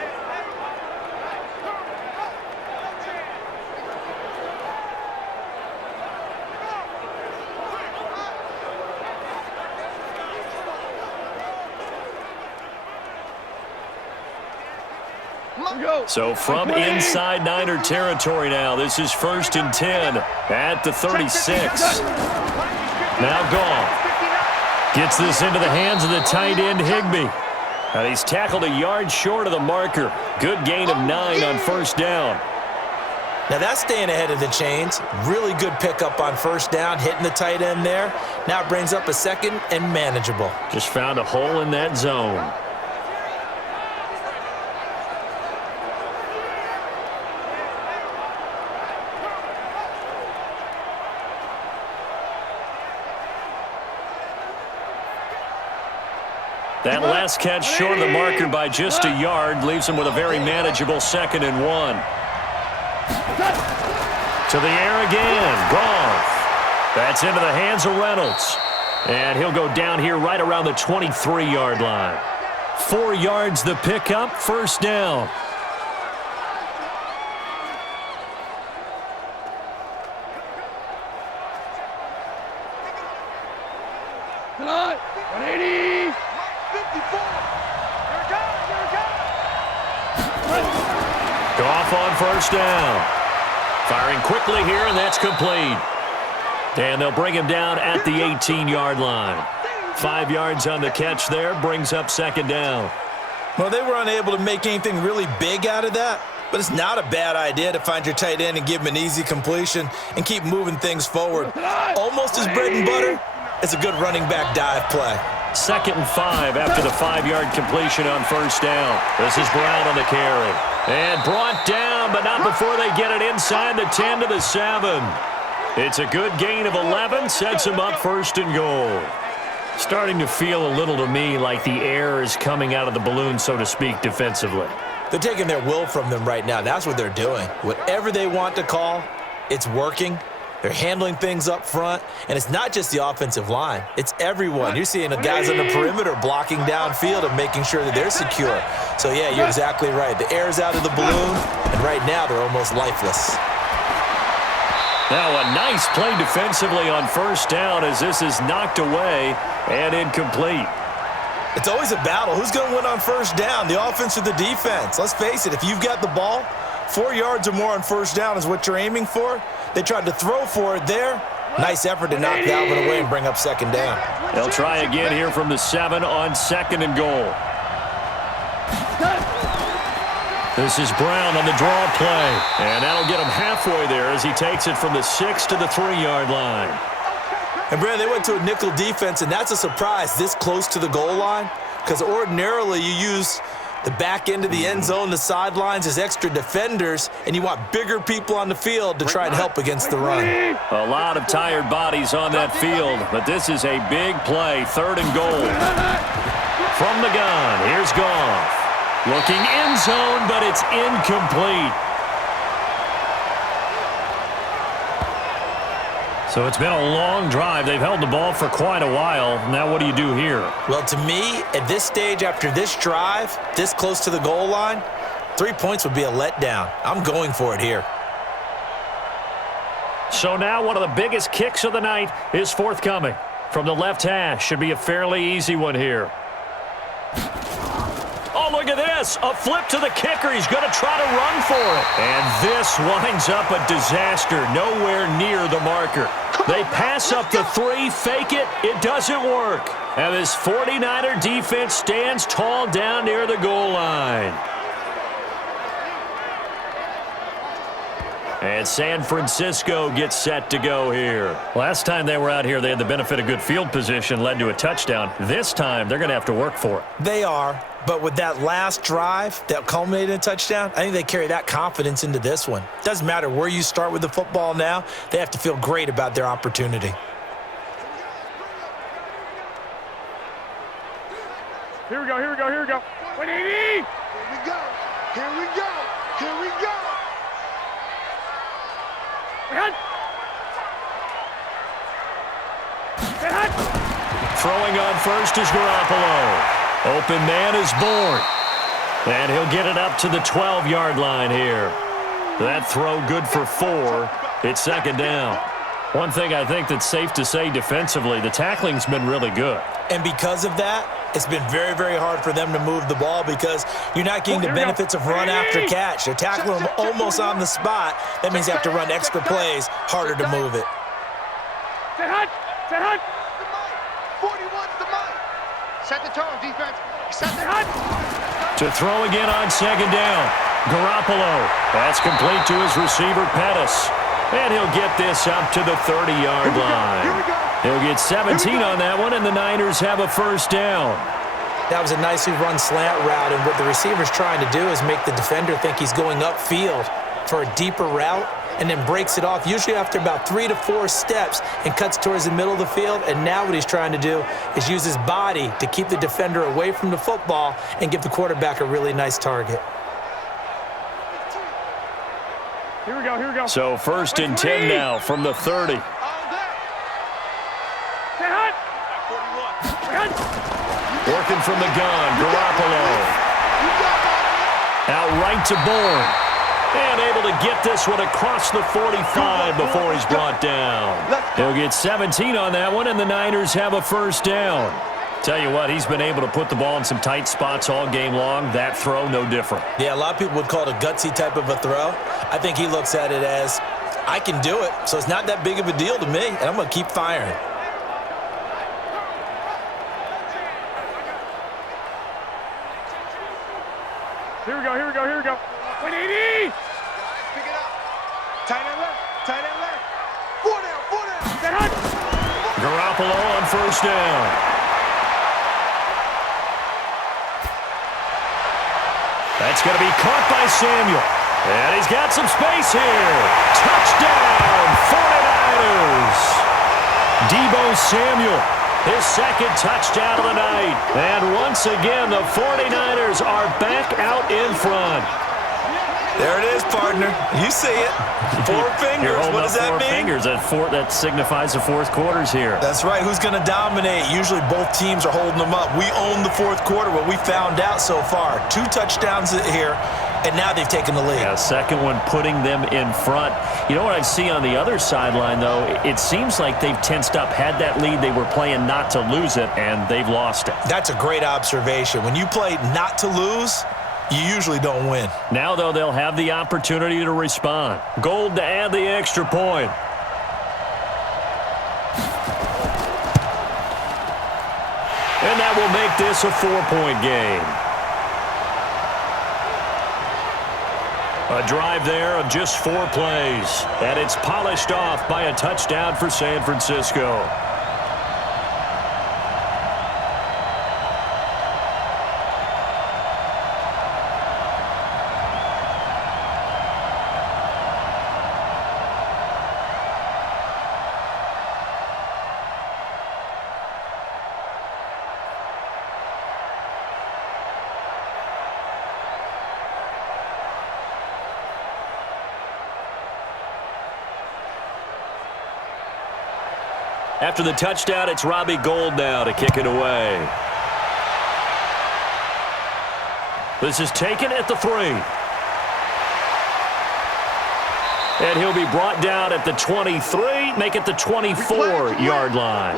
So from inside Niner territory now, this is 1st and 10 at the 36. Now Goff gets this into the hands of the tight end Higbee. And he's tackled a yard short of the marker. Good gain of 9 on 1st down. Now that's staying ahead of the chains. Really good pickup on 1st down, hitting the tight end there. Now it brings up a 2nd and manageable. Just found a hole in that zone. That last catch short of the marker by just a yard leaves him with a very manageable 2nd and 1. To the air again. Goff. That's into the hands of Reynolds. And he'll go down here right around the 23-yard line. 4 yards the pickup, 1st down. Come on, 180. 54. Here it goes, here it goes. Goff on 1st down. Firing quickly here, and that's complete. And they'll bring him down at the 18-yard line. 5 yards on the catch there, brings up 2nd down. Well, they were unable to make anything really big out of that, but it's not a bad idea to find your tight end and give him an easy completion and keep moving things forward. Almost his bread and butter. It's a good running back dive play. 2nd and 5 after the 5-yard completion on 1st down. This is Brown on the carry. And brought down, but not before they get it inside the 10 to the 7. It's a good gain of 11, sets him up 1st and goal. Starting to feel a little to me like the air is coming out of the balloon, so to speak, defensively. They're taking their will from them right now. That's what they're doing. Whatever they want to call, it's working. They're handling things up front, and it's not just the offensive line. It's everyone. You're seeing the guys on the perimeter blocking downfield and making sure that they're secure. So, yeah, you're exactly right. The air's out of the balloon, and right now they're almost lifeless. Now a nice play defensively on 1st down as this is knocked away and incomplete. It's always a battle. Who's going to win on 1st down, the offense or the defense? Let's face it, if you've got the ball, 4 yards or more on 1st down is what you're aiming for. They tried to throw for it there. Nice effort to knock that one away and bring up 2nd down. They'll try again here from the 7 on 2nd and goal. This is Brown on the draw play, and that'll get him halfway there as he takes it from the 6 to the 3-yard line. And, Brad, they went to a nickel defense, and that's a surprise this close to the goal line because ordinarily you use the back end of the end zone, the sidelines as extra defenders, and you want bigger people on the field to try and help against the run. A lot of tired bodies on that field, but this is a big play, 3rd and goal. From the gun, here's Goff. Looking end zone, but it's incomplete. So it's been a long drive. They've held the ball for quite a while. Now what do you do here? Well, to me, at this stage after this drive, this close to the goal line, 3 points would be a letdown. I'm going for it here. So now one of the biggest kicks of the night is forthcoming. From the left hash, should be a fairly easy one here. Oh, look at this. A flip to the kicker. He's going to try to run for it. And this winds up a disaster. Nowhere near the marker. They pass up the 3, fake it. It doesn't work. And this 49er defense stands tall down near the goal line. And San Francisco gets set to go here. Last time they were out here, they had the benefit of good field position, led to a touchdown. This time, they're going to have to work for it. They are, but with that last drive that culminated in a touchdown, I think they carry that confidence into this one. Doesn't matter where you start with the football now, they have to feel great about their opportunity. Here we go, here we go, here we go. 180! Here we go, here we go. Here we go. Throwing on first is Garoppolo. Open man is born. And he'll get it up to the 12-yard line here. That throw good for 4. It's second down. One thing I think that's safe to say defensively, the tackling's been really good. And because of that, it's been very, very hard for them to move the ball because you're not getting the benefits of run after catch. They're tackling them almost on the spot. That means you have to run extra plays, harder to move it. Set hut! Set hut! 41's the mic. Set the tone, defense. Set the hut! To throw again on second down. Garoppolo. That's complete to his receiver, Pettis. And he'll get this up to the 30-yard line. He'll get 17 on that one, and the Niners have a first down. That was a nicely run slant route, and what the receiver's trying to do is make the defender think he's going upfield for a deeper route and then breaks it off, usually after about 3 to 4 steps, and cuts towards the middle of the field. And now what he's trying to do is use his body to keep the defender away from the football and give the quarterback a really nice target. Here we go, here we go. So first and 10 now from the 30. Working from the gun, Garoppolo. Out right to Bourne. And able to get this one across the 45 before he's brought down. He'll get 17 on that one, and the Niners have a first down. Tell you what, he's been able to put the ball in some tight spots all game long. That throw, no different. Yeah, a lot of people would call it a gutsy type of a throw. I think he looks at it as, I can do it, so it's not that big of a deal to me, and I'm going to keep firing. Here we go, here we go, here we go. 180! Pick it up. Tight end left, tight end left. 4 down, 4 down. Set hut. Garoppolo on first down. That's going to be caught by Samuel. And he's got some space here. Touchdown, 49ers. Deebo Samuel, his second touchdown of the night. And once again, the 49ers are back out in front. There it is, partner. You see it. 4 fingers. What does that mean? 4 fingers. That signifies the fourth quarter's here. That's right. Who's going to dominate? Usually both teams are holding them up. We own the fourth quarter, what we found out so far. 2 touchdowns here, and now they've taken the lead. Yeah, second one putting them in front. You know what I see on the other sideline, though? It seems like they've tensed up, had that lead. They were playing not to lose it, and they've lost it. That's a great observation. When you play not to lose, you usually don't win. Now, though, they'll have the opportunity to respond. Gold to add the extra point. And that will make this a 4-point game. A drive there of just 4 plays. And it's polished off by a touchdown for San Francisco. After the touchdown, it's Robbie Gould now to kick it away. This is taken at the 3. And he'll be brought down at the 23, make it the 24-yard line.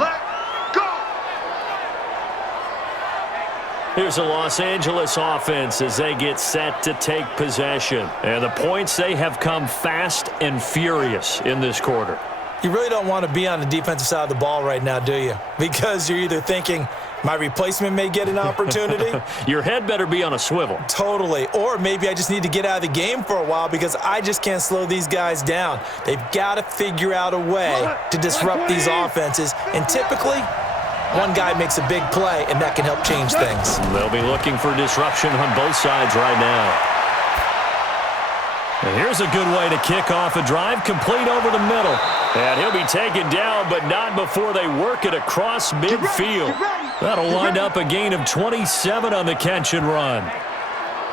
Here's the Los Angeles offense as they get set to take possession. And the points, they have come fast and furious in this quarter. You really don't want to be on the defensive side of the ball right now, do you? Because you're either thinking, my replacement may get an opportunity. Your head better be on a swivel. Totally. Or maybe I just need to get out of the game for a while because I just can't slow these guys down. They've got to figure out a way to disrupt these offenses. And typically, one guy makes a big play, and that can help change things. They'll be looking for disruption on both sides right now. And here's a good way to kick off a drive, complete over the middle. And he'll be taken down, but not before they work it across midfield. That'll wind up a gain of 27 on the catch and run.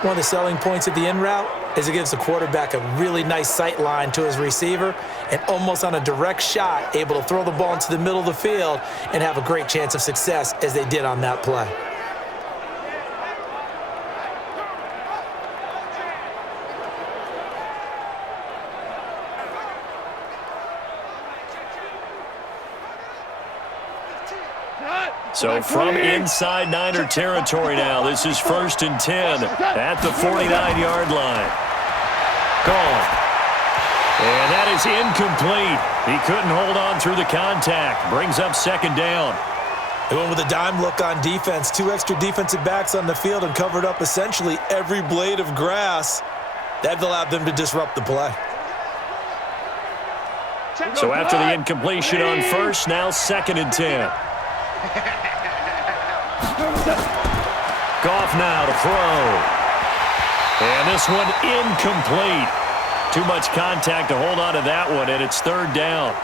One of the selling points of the in route, is it gives the quarterback a really nice sight line to his receiver and almost on a direct shot able to throw the ball into the middle of the field and have a great chance of success as they did on that play. So from inside Niner territory now, this is 1st and 10 at the 49-yard line. Gone. And that is incomplete. He couldn't hold on through the contact. Brings up 2nd down. They went with a dime look on defense. 2 extra defensive backs on the field and covered up essentially every blade of grass. That allowed them to disrupt the play. So after the incompletion on 1st, now 2nd and 10. Goff now to throw. And this one incomplete. Too much contact to hold on to that one, and it's 3rd down.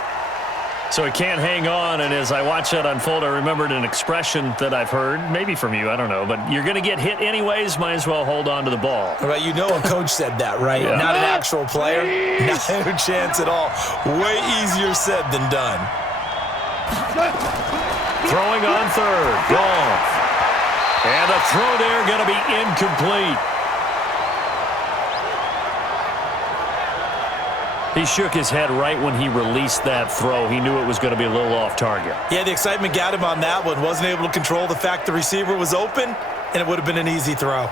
So he can't hang on, and as I watch that unfold, I remembered an expression that I've heard, maybe from you, I don't know, but you're going to get hit anyways, might as well hold on to the ball. Right, you know a coach said that, right? Yeah. Not an actual player. Not a chance at all. Way easier said than done. Throwing on 3rd. Goff. And the throw there going to be incomplete. He shook his head right when he released that throw. He knew it was going to be a little off target. Yeah, the excitement got him on that one. Wasn't able to control the fact the receiver was open, and it would have been an easy throw.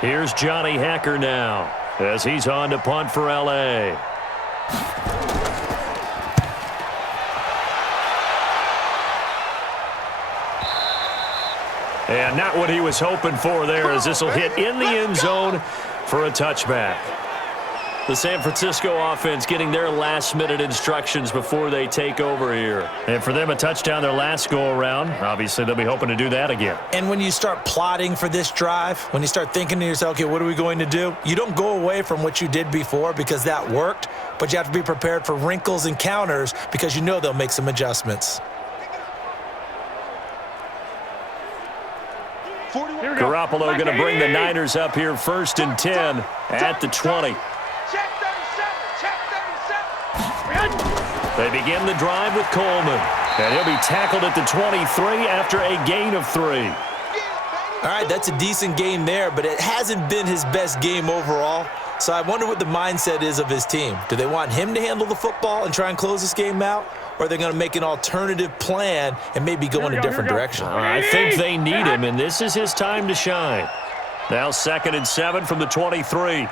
Here's Johnny Hacker now as he's on to punt for L.A. And not what he was hoping for there, as this will hit in the end zone for a touchback. The San Francisco offense getting their last-minute instructions before they take over here. And for them, a touchdown their last go-around. Obviously, they'll be hoping to do that again. And when you start plotting for this drive, when you start thinking to yourself, okay, what are we going to do? You don't go away from what you did before because that worked, but you have to be prepared for wrinkles and counters because you know they'll make some adjustments. Garoppolo going to bring the Niners up here 1st and 10 at the 20. Check 37. Check 37. They begin the drive with Coleman. And he'll be tackled at the 23 after a gain of 3. All right, that's a decent game there, but it hasn't been his best game overall. So I wonder what the mindset is of his team. Do they want him to handle the football and try and close this game out? Or are they going to make an alternative plan and maybe go in a different direction? I think they need him, and this is his time to shine. Now 2nd and 7 from the 23.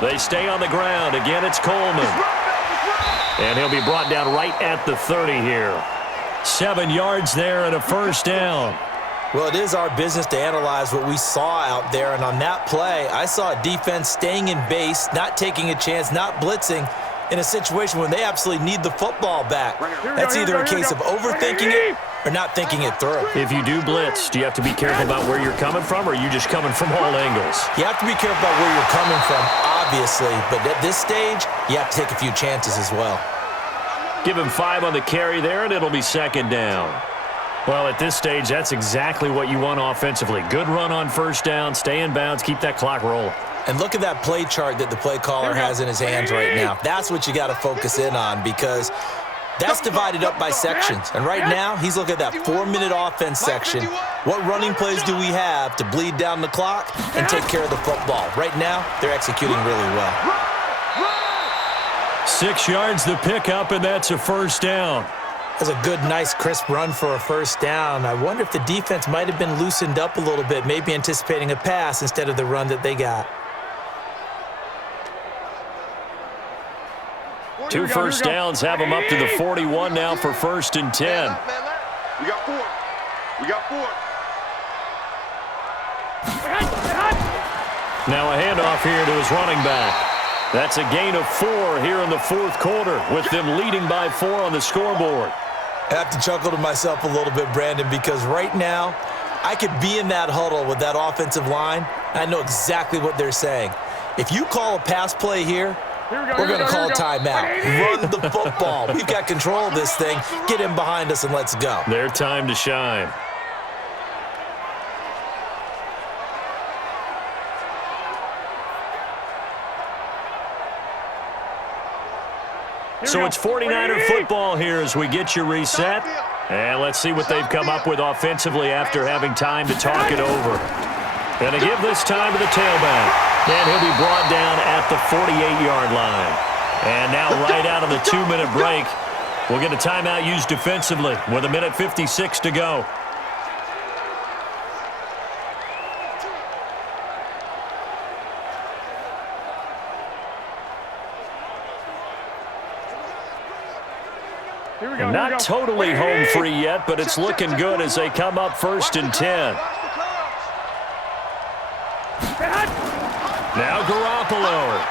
They stay on the ground. Again, it's Coleman. And he'll be brought down right at the 30 here. 7 yards there and a 1st down. Well, it is our business to analyze what we saw out there, and on that play, I saw a defense staying in base, not taking a chance, not blitzing, in a situation when they absolutely need the football back. That's either a case of overthinking it or not thinking it through. If you do blitz, do you have to be careful about where you're coming from, or are you just coming from all angles? You have to be careful about where you're coming from, obviously, but at this stage, you have to take a few chances as well. Give him 5 on the carry there, and it'll be 2nd down. Well, at this stage, that's exactly what you want offensively. Good run on 1st down, stay in bounds, keep that clock rolling. And look at that play chart that the play caller has in his hands right now. That's what you got to focus in on because that's divided up by sections. And right now, he's looking at that 4-minute offense section. What running plays do we have to bleed down the clock and take care of the football? Right now, they're executing really well. 6 yards the pickup, and that's a 1st down. That's a good, nice, crisp run for a 1st down. I wonder if the defense might have been loosened up a little bit, maybe anticipating a pass instead of the run that they got. 2 1st downs have them up to the 41 now for 1st and 10. We got 4. We got 4. Now a handoff here to his running back. That's a gain of 4 here in the 4th quarter, with them leading by 4 on the scoreboard. I have to chuckle to myself a little bit, Brandon, because right now I could be in that huddle with that offensive line, and I know exactly what they're saying. If you call a pass play here, We're going to call timeout. Run the football. We've got control of this thing. Get him behind us and let's go. Their time to shine. So it's 49er football here as we get you reset. And let's see what they've come up with offensively after having time to talk it over. Going to give this time to the tailback. And he'll be brought down at the 48-yard line. And now right out of the 2-minute break, we'll get a timeout used defensively with 1:56 to go. Not totally home free yet, but it's looking good as they come up 1st and 10. Now Garoppolo.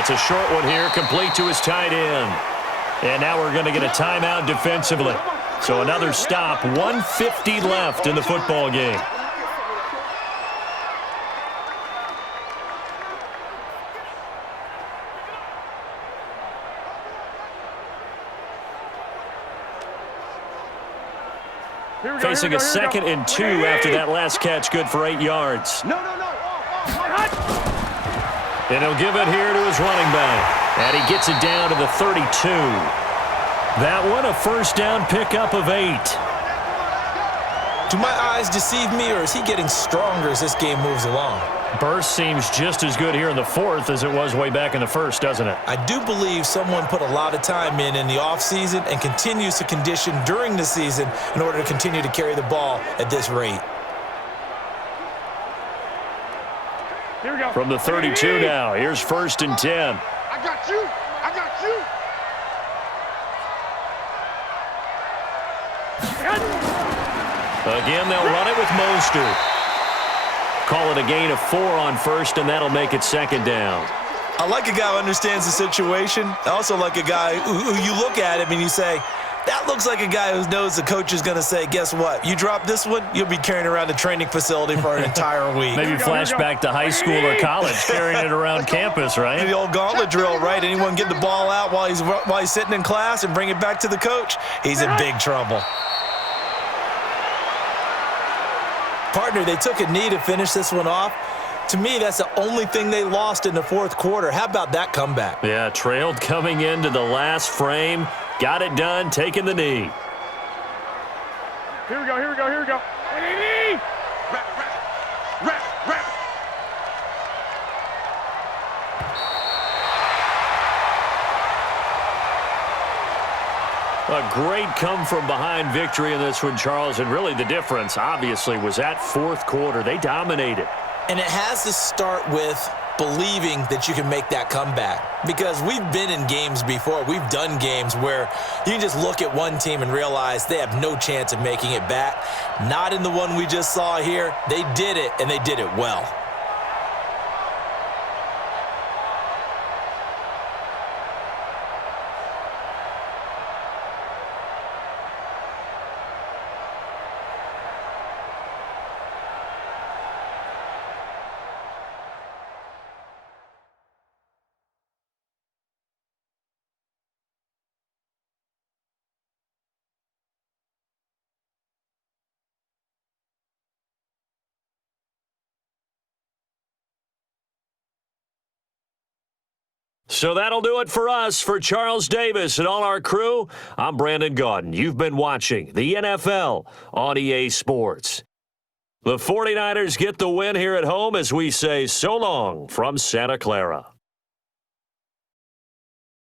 It's a short one here, complete to his tight end. And now we're going to get a timeout defensively. So another stop, 1:50 left in the football game. Facing a 2nd and 2 after that last catch, good for 8 yards. No. And he'll give it here to his running back. And he gets it down to the 32. That one a first down pickup of 8. Do my eyes deceive me, or is he getting stronger as this game moves along? Burst seems just as good here in the 4th as it was way back in the 1st, doesn't it? I do believe someone put a lot of time in the offseason and continues to condition during the season in order to continue to carry the ball at this rate. Here we go. From the 32 now, here's 1st and 10. I got you. Again, they'll run it with Mostert. Call it a gain of 4 on 1st, and that'll make it 2nd down. I like a guy who understands the situation. I also like a guy who you look at him and you say, that looks like a guy who knows the coach is going to say, guess what? You drop this one, you'll be carrying around the training facility for an entire week. Maybe flashback to high school or college, carrying it around campus, right? The old gauntlet drill, right? Anyone get the ball out while he's sitting in class and bring it back to the coach? He's in big trouble. Partner, they took a knee to finish this one off. To me, that's the only thing they lost in the 4th quarter. How about that comeback? Yeah, trailed coming into the last frame. Got it done, taking the knee. Here we go. Knee. Rap. A great come-from-behind victory in this one, Charles, and really the difference, obviously, was that 4th quarter. They dominated. And it has to start with believing that you can make that comeback. Because we've been in games before. We've done games where you can just look at one team and realize they have no chance of making it back. Not in the one we just saw here. They did it, and they did it well. So that'll do it for us. For Charles Davis and all our crew, I'm Brandon Gaudin. You've been watching the NFL on EA Sports. The 49ers get the win here at home as we say so long from Santa Clara.